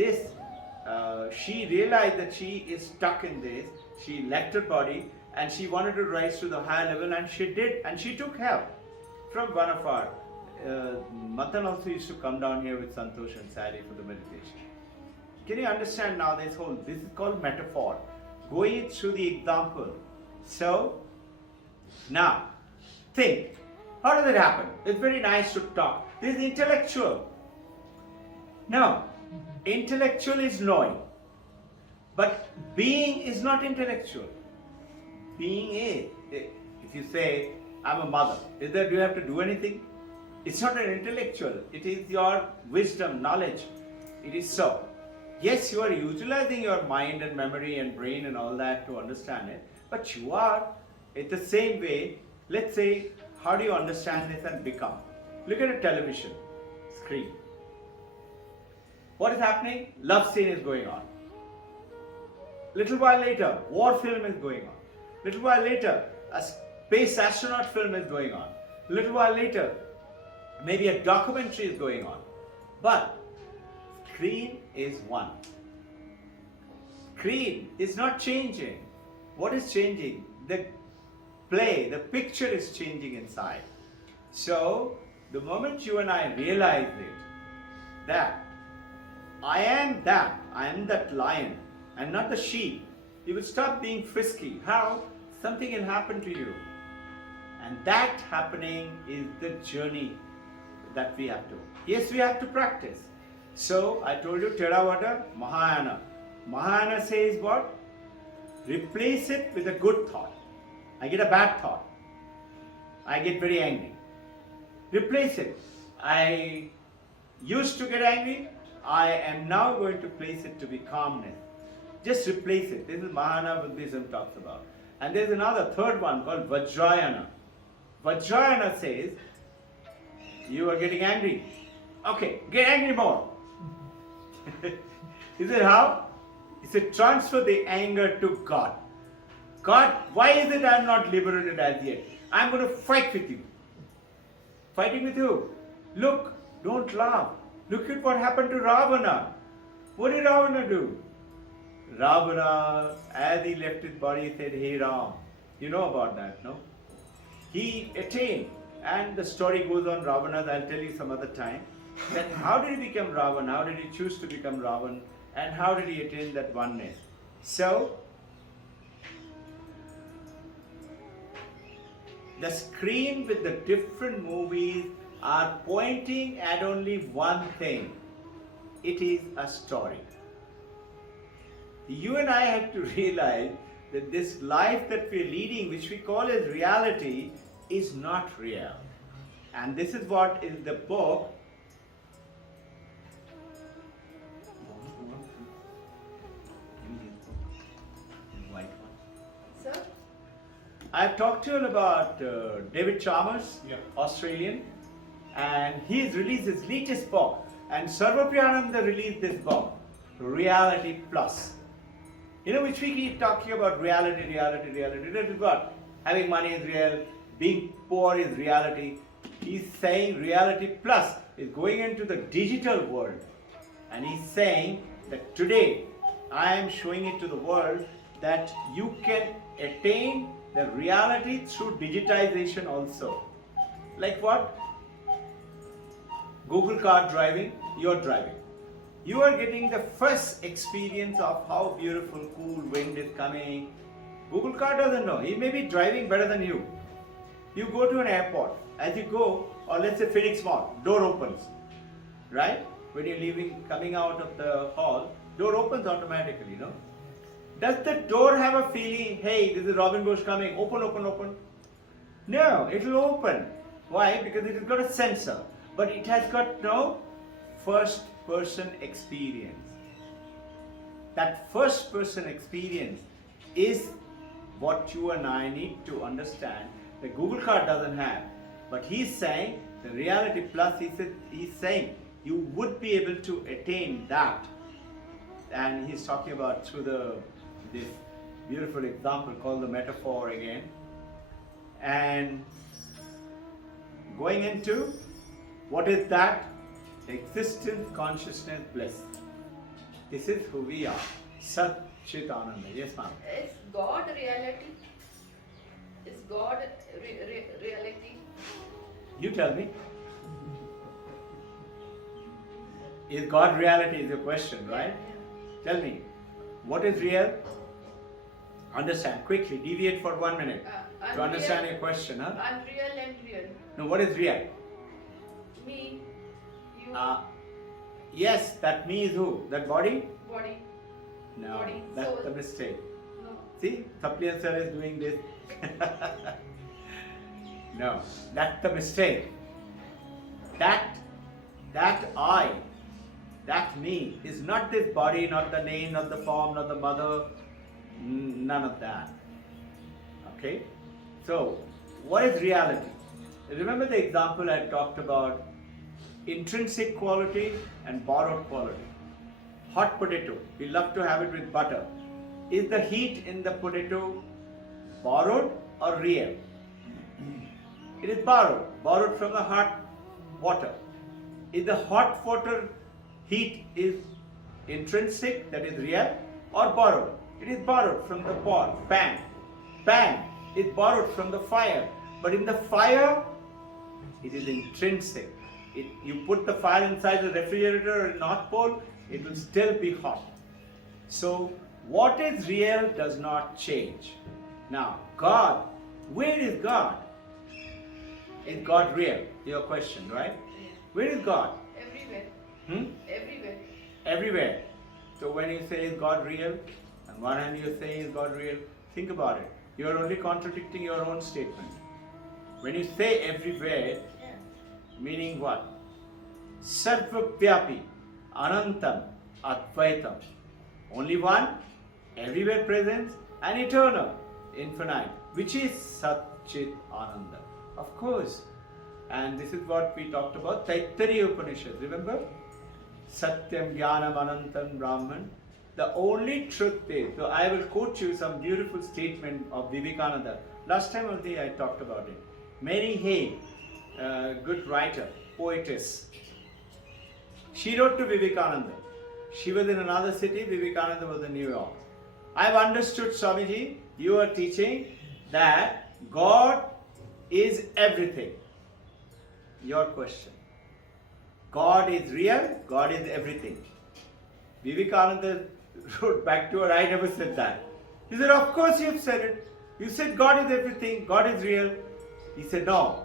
she realized that she is stuck in this. She left her body and she wanted to rise to the higher level, and she did, and she took help from one of our. Manthan also used to come down here with Santosh and Sally for the meditation. Can you understand now this is called metaphor, going through the example. So, now, think, how does it happen? It's very nice to talk. This is intellectual. No, intellectual is knowing, but being is not intellectual. Being is. If you say, I'm a mother, do you have to do anything? It's not an intellectual, it is your wisdom, knowledge. It is so. Yes, you are utilizing your mind and memory and brain and all that to understand it, but you are, in the same way, let's say, how do you understand this and become? Look at a television screen. What is happening? Love scene is going on. Little while later, war film is going on. Little while later, a space astronaut film is going on. Little while later, maybe a documentary is going on. But screen is one. Screen is not changing. What is changing? The play, the picture is changing inside. So, the moment you and I realize it, that I am that lion and not the sheep, you will stop being frisky. How? Something will happen to you. And that happening is the journey that we have to. Yes, we have to practice. So I told you Theravada, Mahayana. Mahayana says what? Replace it with a good thought. I get a bad thought. I get very angry. Replace it. I used to get angry. I am now going to place it to be calmness. Just replace it. This is Mahayana Buddhism talks about. And there's another third one called Vajrayana. Vajrayana says, you are getting angry. Okay, get angry more. He said, how? He said, transfer the anger to God. God, why is it I am not liberated as yet? I am going to fight with you. Fighting with you. Look, don't laugh. Look at what happened to Ravana. What did Ravana do? Ravana, as he left his body, said, hey Ram. You know about that, no? He attained, and the story goes on, Ravana, I'll tell you some other time, that how did he become Ravan, how did he choose to become Ravan, and how did he attain that oneness. So, the screen with the different movies are pointing at only one thing. It is a story. You and I have to realize that this life that we are leading, which we call as reality, is not real. And this is what is the book. Sir? I've talked to you about David Chalmers, Yeah. Australian, and he's released his latest book. And Sarvapriyananda released this book, Reality Plus. You know, which we keep talking about reality. That is what? Having money is real, being poor is reality. He's saying reality plus is going into the digital world. And he's saying that today I am showing it to the world that you can attain the reality through digitization also. Like what? Google car driving, you're driving. You are getting the first experience of how beautiful, cool wind is coming. Google car doesn't know. He may be driving better than you. You go to an airport. As you go, or let's say Phoenix Mall, door opens. Right? When you're leaving, coming out of the hall, door opens automatically, no? Does the door have a feeling, hey, this is Robin Bush coming, open, open, open? No, it will open. Why? Because it has got a sensor. But it has got no first person experience. That first person experience is what you and I need to understand. The Google car doesn't have. But he's saying, the reality plus, he's saying, you would be able to attain that. And he's talking about through this beautiful example called the metaphor again. And going into, what is that? Existence, consciousness, bliss. This is who we are. Sat Chit Ananda. Yes, ma'am. Is God reality? Is God reality? You tell me. Is God reality is your question, right? Tell me, what is real? Understand, quickly, deviate for 1 minute to Unreal- understand your question, huh? Unreal and real. No, what is real? Me, you, Yes, that me is who? That body? body. No, Body, that's soul. the mistake. No. See, Taplian sir is doing this. No, that's the mistake. That I, that me, is not this body, not the name, not the form, not the mother, none of that. Okay? So, what is reality? Remember the example I talked about intrinsic quality and borrowed quality. Hot potato, we love to have it with butter. Is the heat in the potato borrowed or real? It is borrowed from the hot water. Is the hot water heat is intrinsic, that is real, or borrowed? It is borrowed from the pan. Pan is borrowed from the fire. But in the fire, It is intrinsic. You put the fire inside the refrigerator or North Pole, it will still be hot. So what is real does not change. Now, God, where is God? Is God real? Your question, right? Where is God? Everywhere. Hmm? Everywhere. Everywhere. So when you say is God real, on one hand you say is God real, think about it. You are only contradicting your own statement. When you say everywhere, Yeah. meaning what? Sarvapyapi, Anantam, Advaitam. Only one, everywhere present, and eternal, infinite, which is Satchit Ananda. Of course. And this is what we talked about, Taittiriya Upanishad, remember? Satyam Jnanam Anantam Brahman. The only truth is, so I will quote you some beautiful statement of Vivekananda. Last time only I talked about it. Mary Hay, good writer, poetess. She wrote to Vivekananda. She was in another city, Vivekananda was in New York. I've understood, Swamiji, you are teaching that God is everything. Your question. God is real, God is everything. Vivekananda wrote back to her, I never said that. He said, of course you have said it. You said God is everything, God is real. He said, no,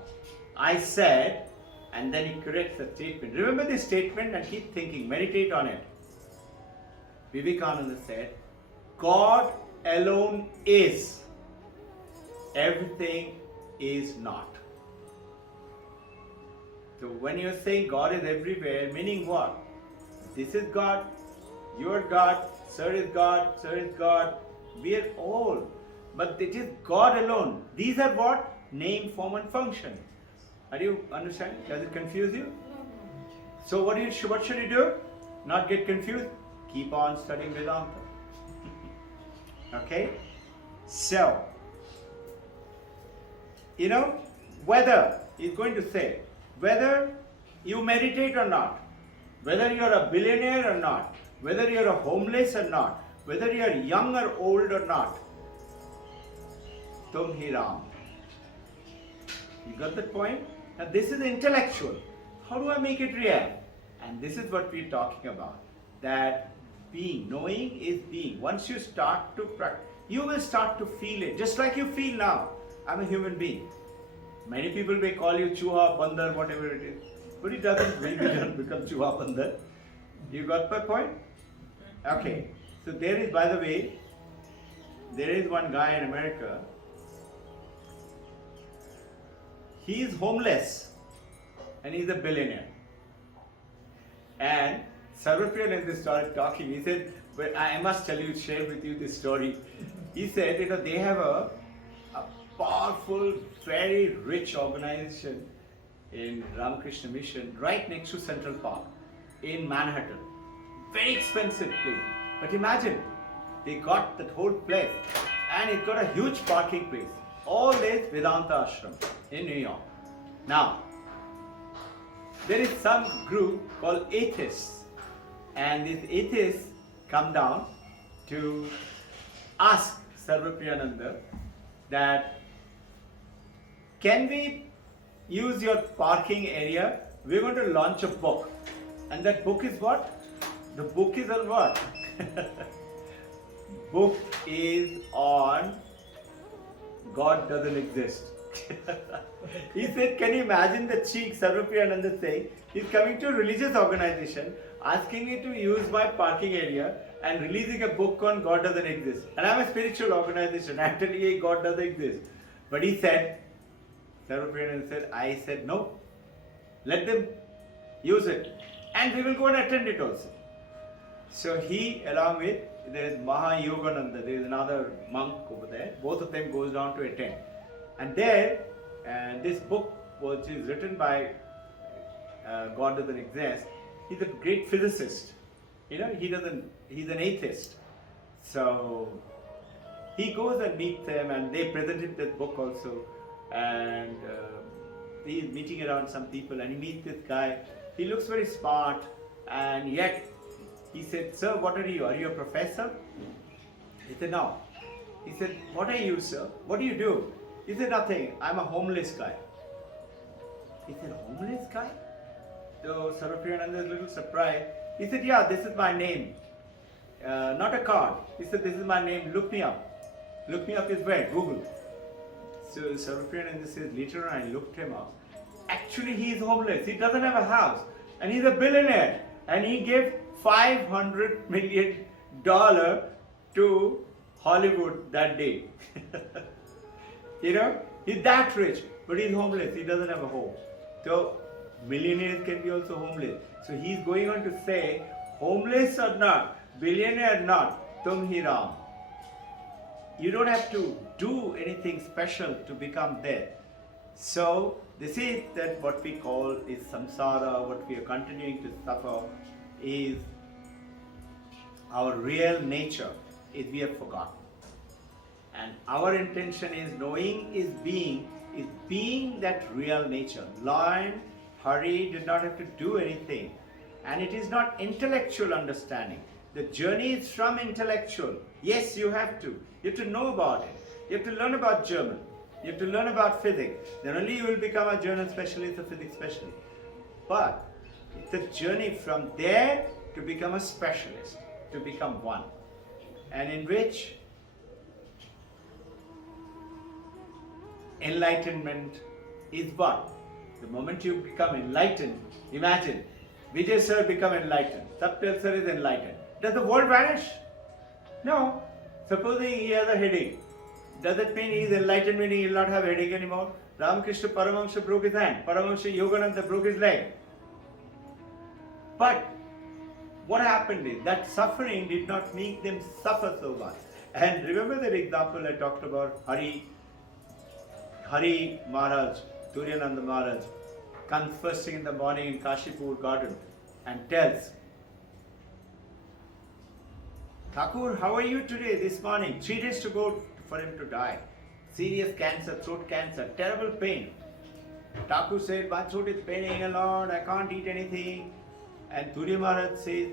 I said, and then he corrects the statement. Remember this statement and keep thinking, meditate on it. Vivekananda said, God alone is, everything is not. So when you're saying God is everywhere, meaning what? This is God, you are God, Sir is God, Sir is God, we are all. But it is God alone. These are what? Name, form and function. Are you understanding? Does it confuse you? So what should you do? Not get confused? Keep on studying Vedanta. Okay? So, whether, he's going to say, whether you meditate or not, whether you're a billionaire or not, whether you're a homeless or not, whether you're young or old or not, Tum hi Ram. You got that point? Now this is intellectual. How do I make it real? And this is what we're talking about. That being, knowing is being. Once you start to practice, you will start to feel it. Just like you feel now. I'm a human being. Many people may call you Chuha, Bandar, whatever it is. But it doesn't really become Chuha, Bandar. You got my point? Okay. So there is, by the way, there is one guy in America. He is homeless and he's a billionaire. And Sarvapriyananda started talking. He said, well, I must tell you, share with you this story. He said, they have a powerful, very rich organization in Ramakrishna Mission right next to Central Park in Manhattan. Very expensive place. But imagine, they got that whole place and it got a huge parking place. All this Vedanta Ashram in New York. Now, there is some group called atheists, and these atheists come down to ask Sarvapriyananda that can we use your parking area? We're going to launch a book. And that book is what? The book is on what? Book is on God doesn't exist. He said, can you imagine the cheek, Sarvapriyananda saying, he's coming to a religious organization, asking me to use my parking area and releasing a book on God doesn't exist. And I'm a spiritual organization, I'm telling you God doesn't exist. But he said, Sarvapriyananda said, I said, no, let them use it. And we will go and attend it also. So he, along with, there is Mahayogananda, there is another monk over there, both of them goes down to attend. And there, this book which is written by God doesn't exist, he's a great physicist. He's an atheist. So he goes and meets them and they presented this book also. And he's meeting around some people and he meets this guy. He looks very smart and yet he said, sir, what are you? Are you a professor? He said, no. He said, what are you, sir? What do you do? He said, nothing. I'm a homeless guy. He said, homeless guy? So Sarvapriyananda is a little surprised. He said, yeah, this is my name. Not a card. He said, this is my name, look me up. Look me up is where? Google. So Sarvapriyananda says, later on I looked him up. Actually he is homeless. He doesn't have a house. And he's a billionaire. And he gave $500 million to Hollywood that day. You know, he's that rich, but he's homeless. He doesn't have a home. So millionaires can be also homeless. So he's going on to say, homeless or not, billionaire or not, tum hi Ram. You don't have to do anything special to become there. So this is that what we call is samsara, what we are continuing to suffer is our real nature is we have forgotten. And our intention is knowing is being that real nature. Lion, Hari did not have to do anything. And it is not intellectual understanding. The journey is from intellectual. Yes, you have to. You have to know about it. You have to learn about German. You have to learn about physics. Then only you will become a German specialist or physics specialist. But it's a journey from there to become a specialist, to become one. And in which enlightenment is what? The moment you become enlightened, imagine, Vijay sir become enlightened, Saptal sir is enlightened. Does the world vanish? No. Supposing he has a headache, does it mean he is enlightened, meaning he will not have a headache anymore? Ramakrishna Paramahamsa broke his hand, Paramahamsa Yogananda broke his leg. But what happened is that suffering did not make them suffer so much. And remember that example I talked about Hari Maharaj, Turyananda Maharaj, comes first thing in the morning in Kashipur garden and tells, Thakur, how are you today, this morning? 3 days to go for him to die. Serious cancer, throat cancer, terrible pain. Thakur said, my throat is paining a lot, I can't eat anything. And Turya Maharaj says,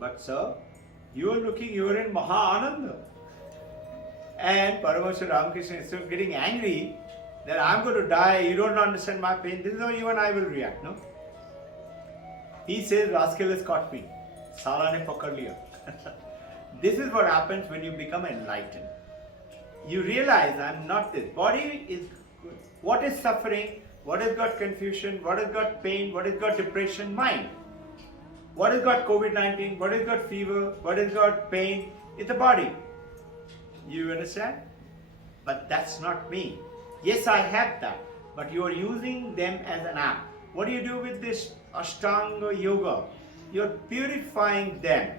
but sir, you are in Maha Ananda. And Paramahansa Ramakrishna is still getting angry that I'm going to die, you don't understand my pain. This is how you and I will react, no? He says, rascal has caught me. Sala ne pakad liya. This is what happens when you become enlightened. You realize I'm not this. Body is good. What is suffering? What has got confusion? What has got pain? What has got depression? Mind. What has got COVID-19? What has got fever? What has got pain? It's the body. You understand? But that's not me. Yes, I have that. But you are using them as an app. What do you do with this Ashtanga Yoga? You're purifying them.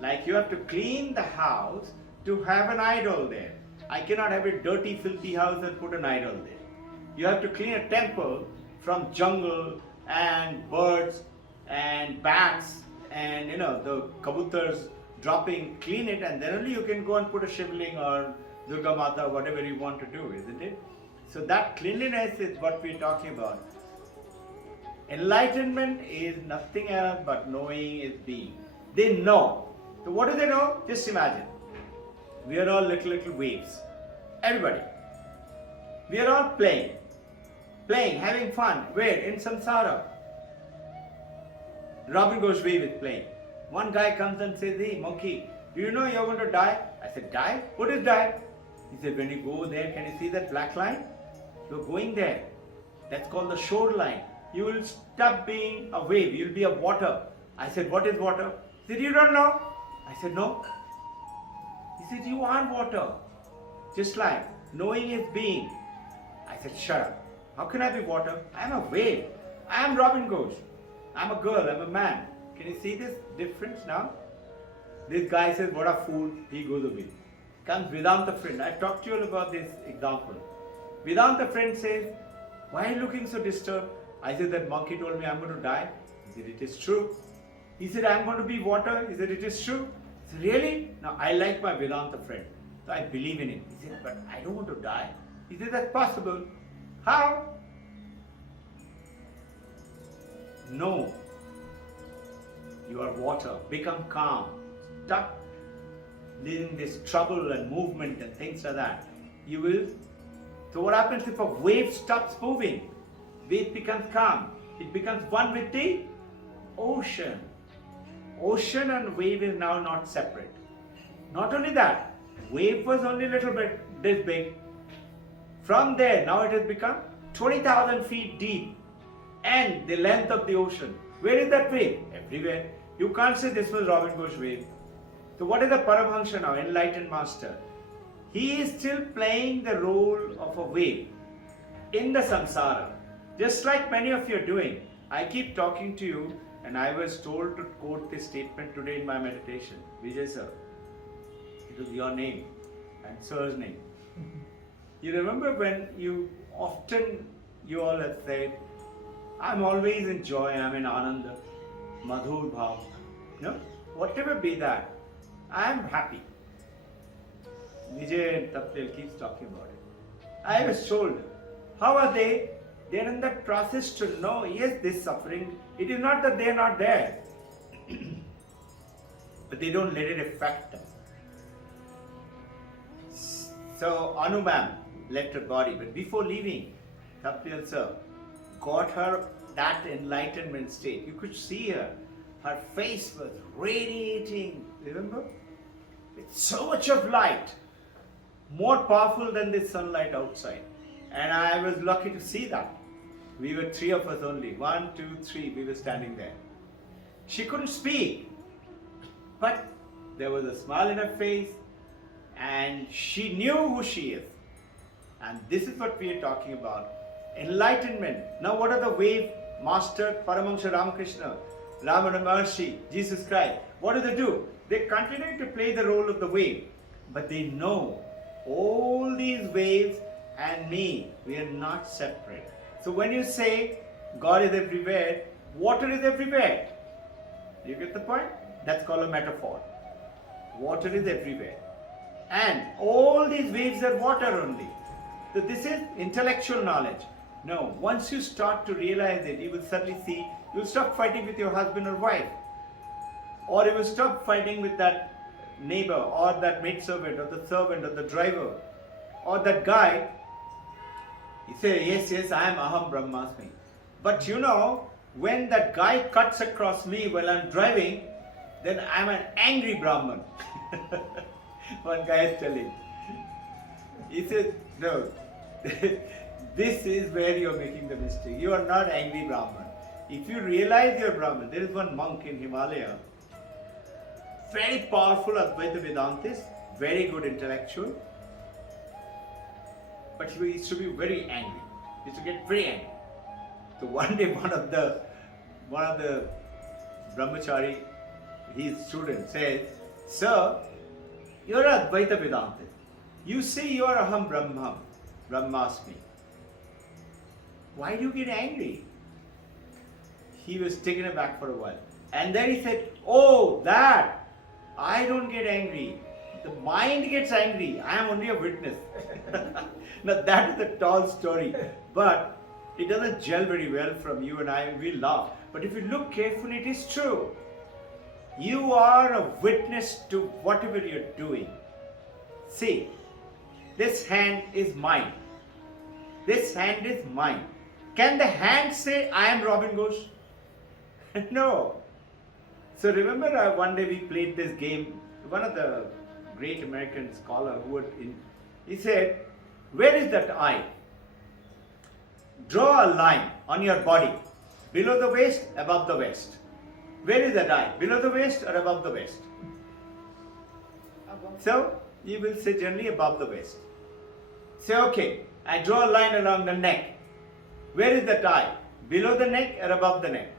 Like you have to clean the house to have an idol there. I cannot have a dirty, filthy house and put an idol there. You have to clean a temple from jungle and birds and bats and the kabutars dropping, clean it, and then only you can go and put a Shivling or Durga Mata, whatever you want to do, isn't it? So that cleanliness is what we're talking about. Enlightenment is nothing else but knowing is being. They know. So what do they know? Just imagine. We are all little waves. Everybody. We are all playing, having fun. Where? In samsara. Robin goes way with playing. One guy comes and says, hey monkey, do you know you're going to die? I said, die? What is die? He said, when you go there, can you see that black line? You're going there. That's called the shoreline. You will stop being a wave. You'll be a water. I said, what is water? He said, you don't know? I said, no. He said, you are water. Just like knowing is being. I said, shut up. How can I be water? I am a wave. I am Robin Ghosh. I'm a girl. I'm a man. Can you see this difference now? This guy says, what a fool. He goes away. Comes Vedanta friend. I talked to you all about this example. Vedanta friend says, why are you looking so disturbed? I said, that monkey told me I'm going to die. He said, it is true. He said, I'm going to be water. He said, it is true. I said, really? Now, I like my Vedanta friend. So I believe in him. He said, but I don't want to die. He said, that's possible. How? No. You are water. Become calm. Stop living this trouble and movement and things like that. You will. So what happens if a wave stops moving? wave becomes calm. It becomes one with the ocean. Ocean and wave is now not separate. Not only that, wave was only a little bit this big. From there, now it has become 20,000 feet deep and the length of the ocean. Where is that wave? Everywhere. You can't say this was Robin Ghosh wave. So what is the Paramahansa now, enlightened master? He is still playing the role of a wave in the samsara. Just like many of you are doing. I keep talking to you and I was told to quote this statement today in my meditation. Vijay sir, it was your name and sir's name. You remember when you all have said, I'm always in joy, I'm in Ananda, Madhur Bhav. No? Whatever be that, I am happy. Vijay and Taptil keeps talking about it. I was told, how are they? They are in that process to know, yes, this suffering, it is not that they are not there. But they don't let it affect them. So Anu ma'am left her body, but before leaving, Taptil sir got her that enlightenment state. You could see her. Her face was radiating, remember? With so much of light, more powerful than the sunlight outside. And I was lucky to see that. We were three of us only. 1, 2, 3, we were standing there. She couldn't speak, but there was a smile in her face and she knew who she is. And this is what we are talking about. Enlightenment. Now what are the wave master, Paramahansa Ramakrishna, Ramana Maharshi, Jesus Christ? What do? They continue to play the role of the wave. But they know all these waves and me, we are not separate. So when you say God is everywhere, water is everywhere. You get the point? That's called a metaphor. Water is everywhere. And all these waves are water only. So this is intellectual knowledge. No, once you start to realize it, you will suddenly see, you will stop fighting with your husband or wife. Or you will stop fighting with that neighbor or that maidservant or the servant or the driver or that guy. You say, yes, I am Aham Brahmasmi. But you know, when that guy cuts across me while I am driving, then I am an angry Brahman. One guy is telling. He says, no, this is where you are making the mistake. You are not angry Brahman. If you realize you are Brahman, there is one monk in Himalaya, very powerful Advaita Vedantist, very good intellectual, but he used to be very angry. He used to get very angry. So one day one of the brahmachari, his student, says, sir, you are Advaita Vedantist. You say you are Aham Brahmasmi. Why do you get angry? He was taken aback for a while. And then he said, oh, that. I don't get angry. The mind gets angry. I am only a witness. Now that is a tall story. But it doesn't gel very well from you and I. We laugh. But if you look carefully, it is true. You are a witness to whatever you're doing. See, this hand is mine. This hand is mine. Can the hand say, I am Robin Ghosh? No. So remember one day we played this game. One of the great American scholar he said, where is that eye? Draw a line on your body. Below the waist, above the waist. Where is that eye? Below the waist or above the waist? Above. So you will say generally above the waist. Say, okay, I draw a line along the neck. Where is that eye? Below the neck or above the neck?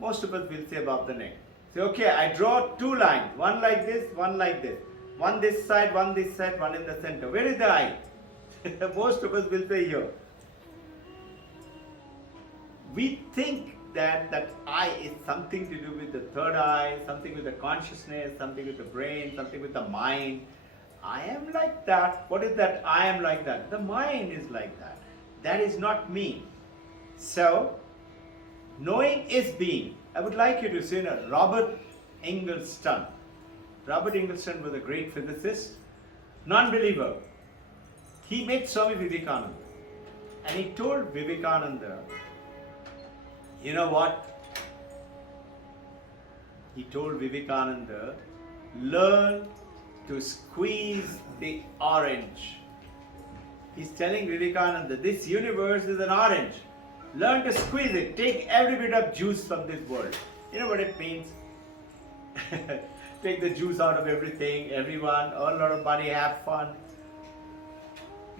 Most of us will say above the neck. Say, okay, I draw two lines, one like this, one like this. One this side, one in the center. Where is the eye? Most of us will say here. We think that eye is something to do with the third eye, something with the consciousness, something with the brain, something with the mind. I am like that. What is that I am like that? The mind is like that. That is not me. So, knowing is being. I would like you to say Robert Ingelston. Robert Ingelston was a great physicist, non-believer. He met Swami Vivekananda and he told Vivekananda You know what? He told Vivekananda, learn to squeeze the orange. He's telling Vivekananda, this universe is an orange. Learn to squeeze it. Take every bit of juice from this world. You know what it means? Take the juice out of everything, everyone, earn a lot of money, have fun.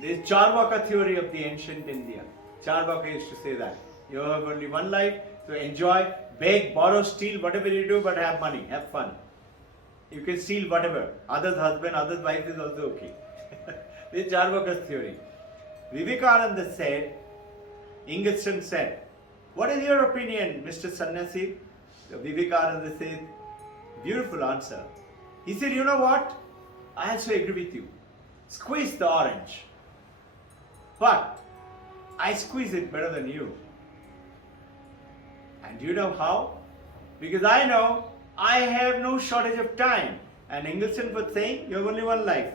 This is Charvaka theory of the ancient India. Charvaka used to say that. You have only one life, so enjoy, beg, borrow, steal, whatever you do, but have money, have fun. You can steal whatever. Others' husband, others' wife is also okay. This is Charvaka's theory. Vivekananda said, Ingelston said, what is your opinion, Mr. Sannyasi? So Vivekananda said, beautiful answer. He said, you know what? I also agree with you. Squeeze the orange. But I squeeze it better than you. And do you know how? Because I know I have no shortage of time. And Ingelston was saying, you have only one life.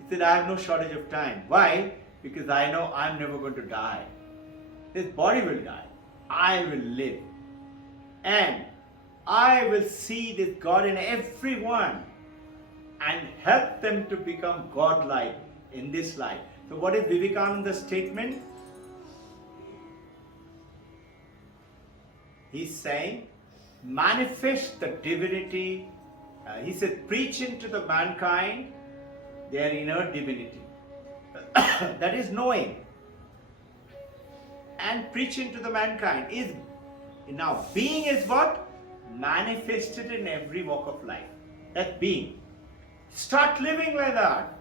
He said, I have no shortage of time. Why? Because I know I'm never going to die. This body will die. I will live. And I will see this God in everyone and help them to become God-like in this life. So what is Vivekananda's statement? He's saying, manifest the divinity. He said, preach into the mankind their inner divinity. That is knowing. And preach into the mankind is, now being is what? Manifested in every walk of life. That's being. Start living like that.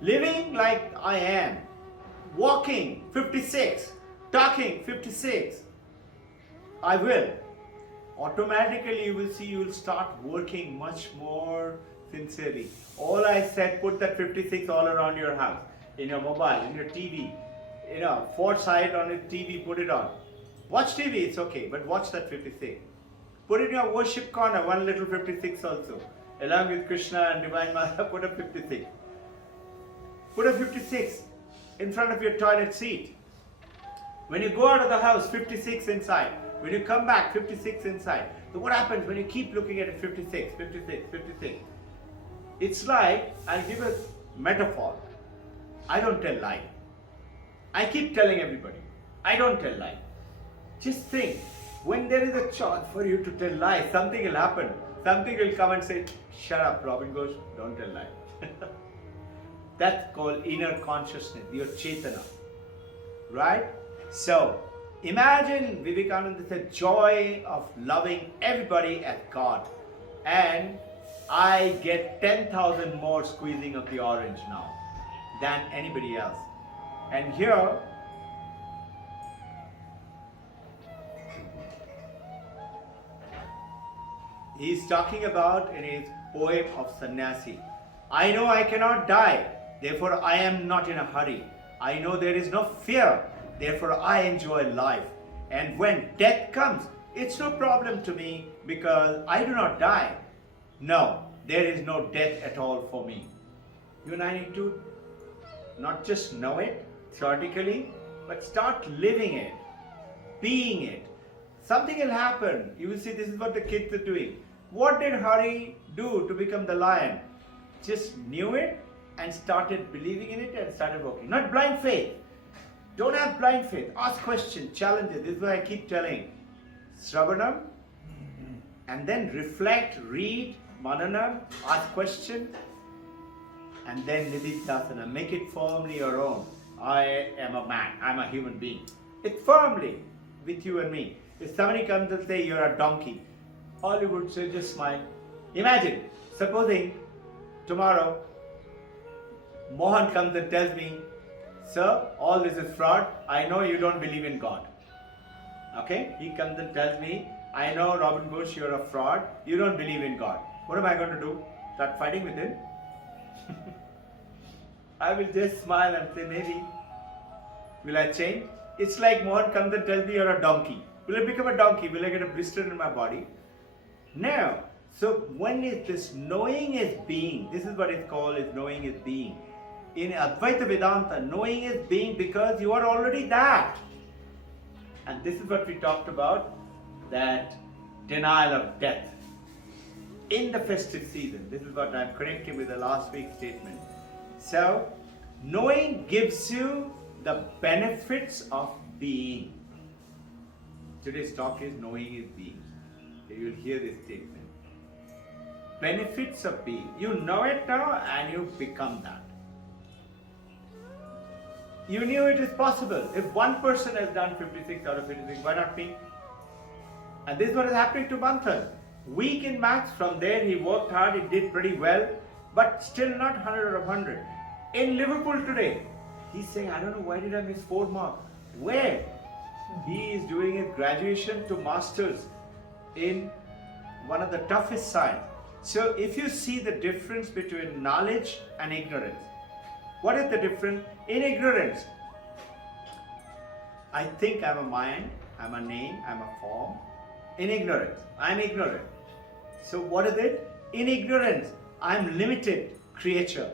Living like I am. Walking 56. Talking 56. I will. Automatically you will see you will start working much more sincerely. All I said, put that 56 all around your house. In your mobile, in your TV. You know, fourth side on your TV, put it on. Watch TV, it's okay, but watch that 56. Put in your worship corner, one little 56 also. Along with Krishna and Divine Mother, put a 56. Put a 56 in front of your toilet seat. When you go out of the house, 56 inside. When you come back, 56 inside. So what happens when you keep looking at it, 56, 56, 56? It's like, I'll give a metaphor. I don't tell lie. I keep telling everybody, I don't tell lie. Just think, when there is a chance for you to tell lie, something will happen. Something will come and say, shut up, Robin Ghosh, don't tell lie. That's called inner consciousness, your Chetana. Right? So, imagine Vivekananda said, joy of loving everybody as God. And I get 10,000 more squeezing of the orange now than anybody else. And here, he is talking about in his poem of Sannyasi. I know I cannot die, therefore I am not in a hurry. I know there is no fear, therefore I enjoy life. And when death comes, it's no problem to me because I do not die. No, there is no death at all for me. You and I need to not just know it theoretically, but start living it, being it. Something will happen. You will see this is what the kids are doing. What did Hari do to become the lion? Just knew it and started believing in it and started walking. Not blind faith. Don't have blind faith. Ask questions, challenges. This is what I keep telling. Sravanam, and then reflect, read, manana, ask questions, and then nididhyasana. Make it firmly your own. I am a man. I'm a human being. It's firmly with you and me. If somebody comes and say you're a donkey, all you would say, just smile. Imagine, supposing tomorrow Mohan comes and tells me, sir, all this is fraud. I know you don't believe in God. Okay? He comes and tells me, I know Robin Ghosh, you're a fraud. You don't believe in God. What am I going to do? Start fighting with him? I will just smile and say, maybe. Will I change? It's like Mohan comes and tells me you're a donkey. Will I become a donkey? Will I get a blister in my body? No. So when is this knowing is being? This is what it's called, is knowing is being. In Advaita Vedanta, knowing is being because you are already that. And this is what we talked about, that denial of death. In the festive season, this is what I'm connecting with the last week's statement. So, knowing gives you the benefits of being. Today's talk is knowing is being. You will hear this statement. Benefits of being. You know it now and you become that. You knew it is possible. If one person has done 56 out of 56, why not me? And this is what is happening to Manthan. Weak in maths, from there he worked hard, he did pretty well, but still not 100 out of 100. In Liverpool today, he's saying, I don't know, why did I miss 4 marks? Where? He is doing his graduation to masters in one of the toughest science. So if you see the difference between knowledge and ignorance, what is the difference? In ignorance, I think I'm a mind, I'm a name, I'm a form. In ignorance, I'm ignorant. So what is it? In ignorance, I'm limited creature,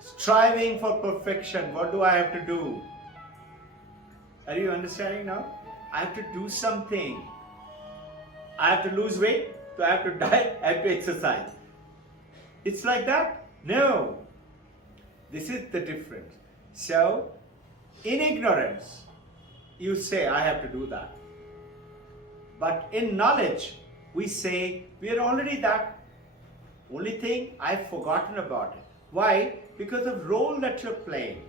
striving for perfection. What do I have to do? Are you understanding now? I have to do something. I have to lose weight, so I have to diet, I have to exercise. It's like that? No. This is the difference. So, in ignorance, you say, I have to do that. But in knowledge, we say, we are already that. Only thing, I've forgotten about it. Why? Because of role that you're playing.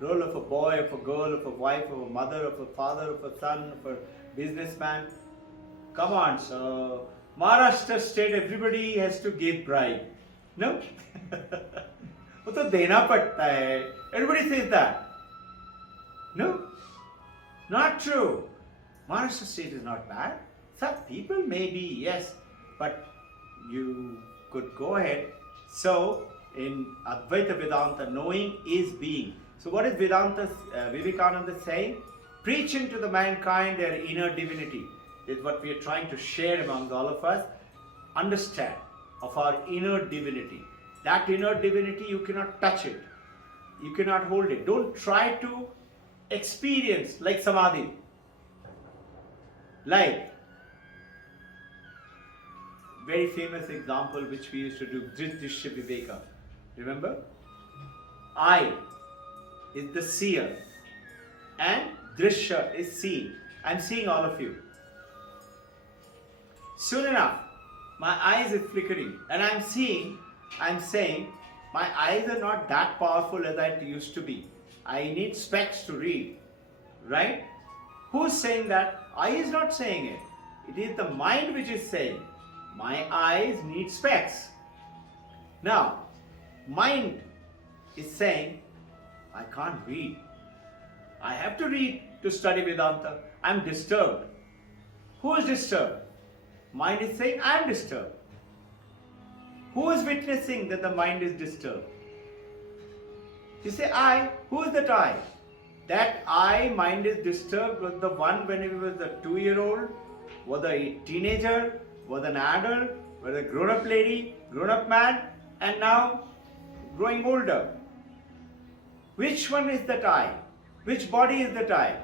Role of a boy, of a girl, of a wife, of a mother, of a father, of a son, of a businessman. Come on, so Maharashtra state, everybody has to give bribe. No? वो तो देना पड़ता है. Everybody says that. No? Not true. Maharashtra state is not bad. Some people may be, yes, but you could go ahead. So, in Advaita Vedanta, knowing is being. So what is Vedanta, Vivekananda saying? Preaching to the mankind their inner divinity is what we are trying to share among all of us. Understand of our inner divinity. That inner divinity, you cannot touch it. You cannot hold it. Don't try to experience like Samadhi. Like, very famous example which we used to do, Drisya Viveka. Remember? I is the seer and Drishya is seen. I'm seeing all of you. Soon enough, my eyes is flickering and I'm saying, my eyes are not that powerful as I used to be. I need specs to read. Right? Who's saying that? I is not saying it. It is the mind which is saying, my eyes need specs. Now, mind is saying, I can't read. I have to read to study Vedanta. I'm disturbed. Who is disturbed? Mind is saying, I am disturbed. Who is witnessing that the mind is disturbed? You say, I. Who is that I? That I, mind is disturbed, was the one when he was a 2-year-old, was a teenager, was an adult, was a grown-up lady, grown-up man, and now growing older. Which one is that I? Which body is that I?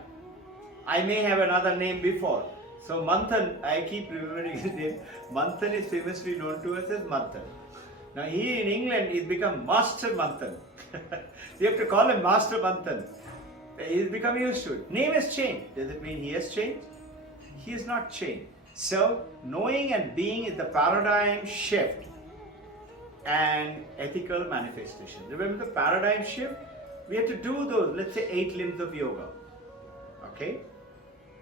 I may have another name before. So Manthan, I keep remembering his name. Manthan is famously known to us as Manthan. Now he in England, he's become Master Manthan. You have to call him Master Manthan. He's become used to it. Name has changed. Does it mean he has changed? He has not changed. So knowing and being is the paradigm shift and ethical manifestation. Remember the paradigm shift? We have to do those, let's say 8 limbs of yoga. Okay?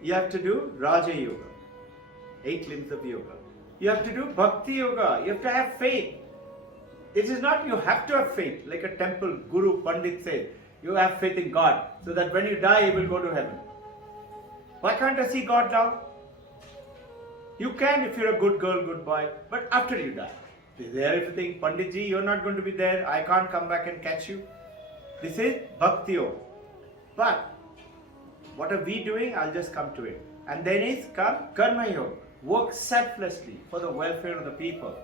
You have to do Raja Yoga. 8 limbs of yoga. You have to do Bhakti Yoga. You have to have faith. It is not you have to have faith, like a temple guru Pandit said. You have faith in God, so that when you die, you will go to heaven. Why can't I see God now? You can if you're a good girl, good boy, but after you die. Is there everything? Panditji, you're not going to be there. I can't come back and catch you. This is Bhakti Yoga. But what are we doing? I'll just come to it. And then is Karma Yoga. Work selflessly for the welfare of the people.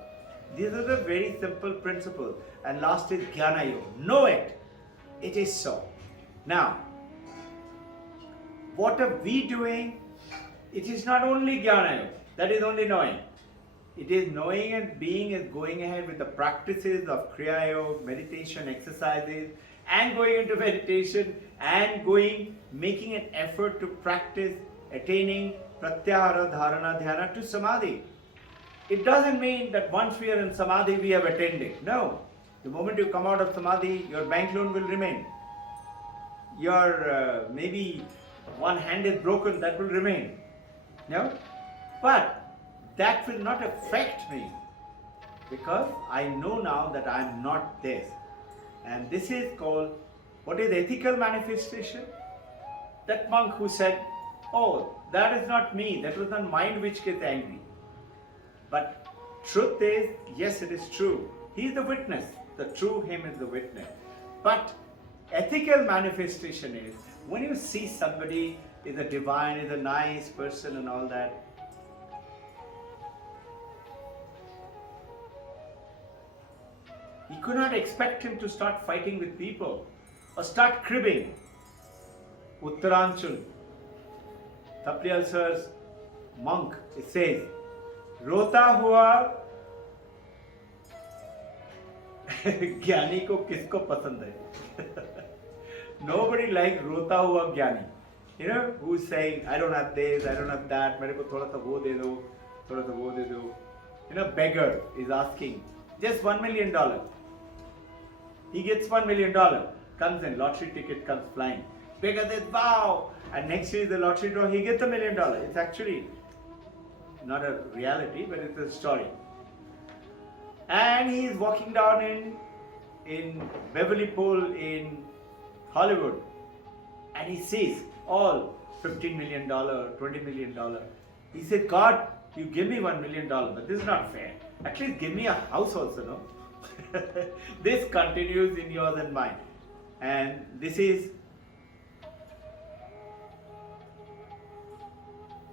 These are the very simple principles. And last is Jnana Yoga. Know it. It is so. Now, what are we doing it is not only Jnana Yoga, that is only knowing. It is knowing and being is going ahead with the practices of Kriya Yoga, meditation, exercises, and going into meditation and making an effort to practice attaining Pratyahara, Dharana, Dhyana to Samadhi. It doesn't mean that once we are in Samadhi we have attained it. No. The moment you come out of Samadhi, your bank loan will remain. Your maybe one hand is broken, that will remain. No? But that will not affect me because I know now that I am not this. And this is called, what is ethical manifestation? That monk who said, oh, that is not me, that was not mind which gets angry. But truth is, yes, it is true. He is the witness. The true him is the witness. But ethical manifestation is when you see somebody is a divine, is a nice person and all that. You could not expect him to start fighting with people or start cribbing. Uttaranchal, Tapliyal sir's monk, it says, रोता हुआ ज्ञानी को किसको पसंद है? Nobody likes रोता हुआ ज्ञानी. You know, who's saying, I don't have this, I don't have that, मेरे को थोड़ा सा वो दे दो, थोड़ा सा वो दे दो. You know, beggar is asking, just $1 million. He gets $1 million, comes in, lottery ticket comes flying. Beggar says, wow! And next year the lottery draw, he gets $1 million. It's actually not a reality, but it's a story. And he is walking down in Beverly Pool in Hollywood, and he sees all $15 million, $20 million. He said, God, you give me $1 million, but this is not fair. At least give me a house also, no? This continues in yours and mine. And this is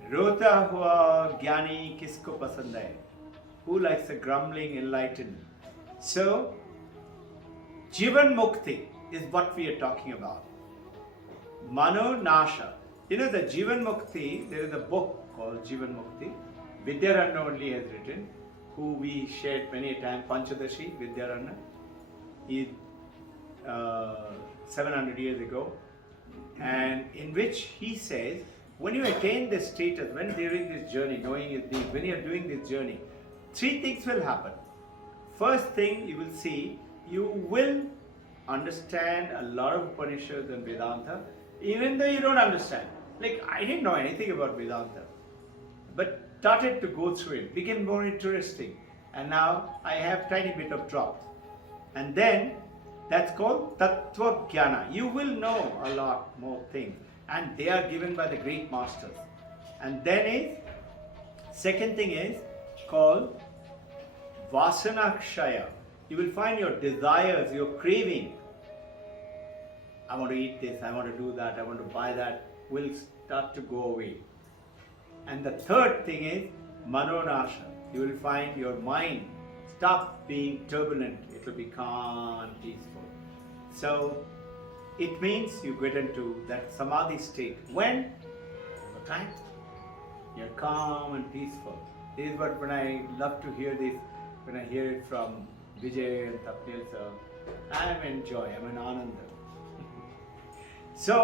Rota hua jnani kisko pasand hai? Who likes a grumbling enlightened? So, Jivan Mukti is what we are talking about. Mano Nasha. You know the Jivan Mukti, there is a book called Jivan Mukti. Vidyaranya only has written, who we shared many a time, Panchadashi, Vidyaranya. He 700 years ago. And in which he says, when you attain this status, when during this journey, knowing is being, when you are doing this journey, three things will happen. First thing you will see, you will understand a lot of Upanishads and Vedanta, even though you don't understand. Like, I didn't know anything about Vedanta, but started to go through it, became more interesting, and now I have tiny bit of drops. And then, that's called Tattva Jnana. You will know a lot more things, and they are given by the great masters. And then second thing is called Vasana Kshaya. You will find your desires, your craving. I want to eat this, I want to do that, I want to buy that, will start to go away. And the third thing is Manonasha. You will find your mind stop being turbulent, it will be calm and peaceful. So it means you get into that Samadhi state. When? Over time. You're calm and peaceful. This is what when I love to hear this, when I hear it from Vijay and Tapnil sir, I am in joy, I am in Ananda. So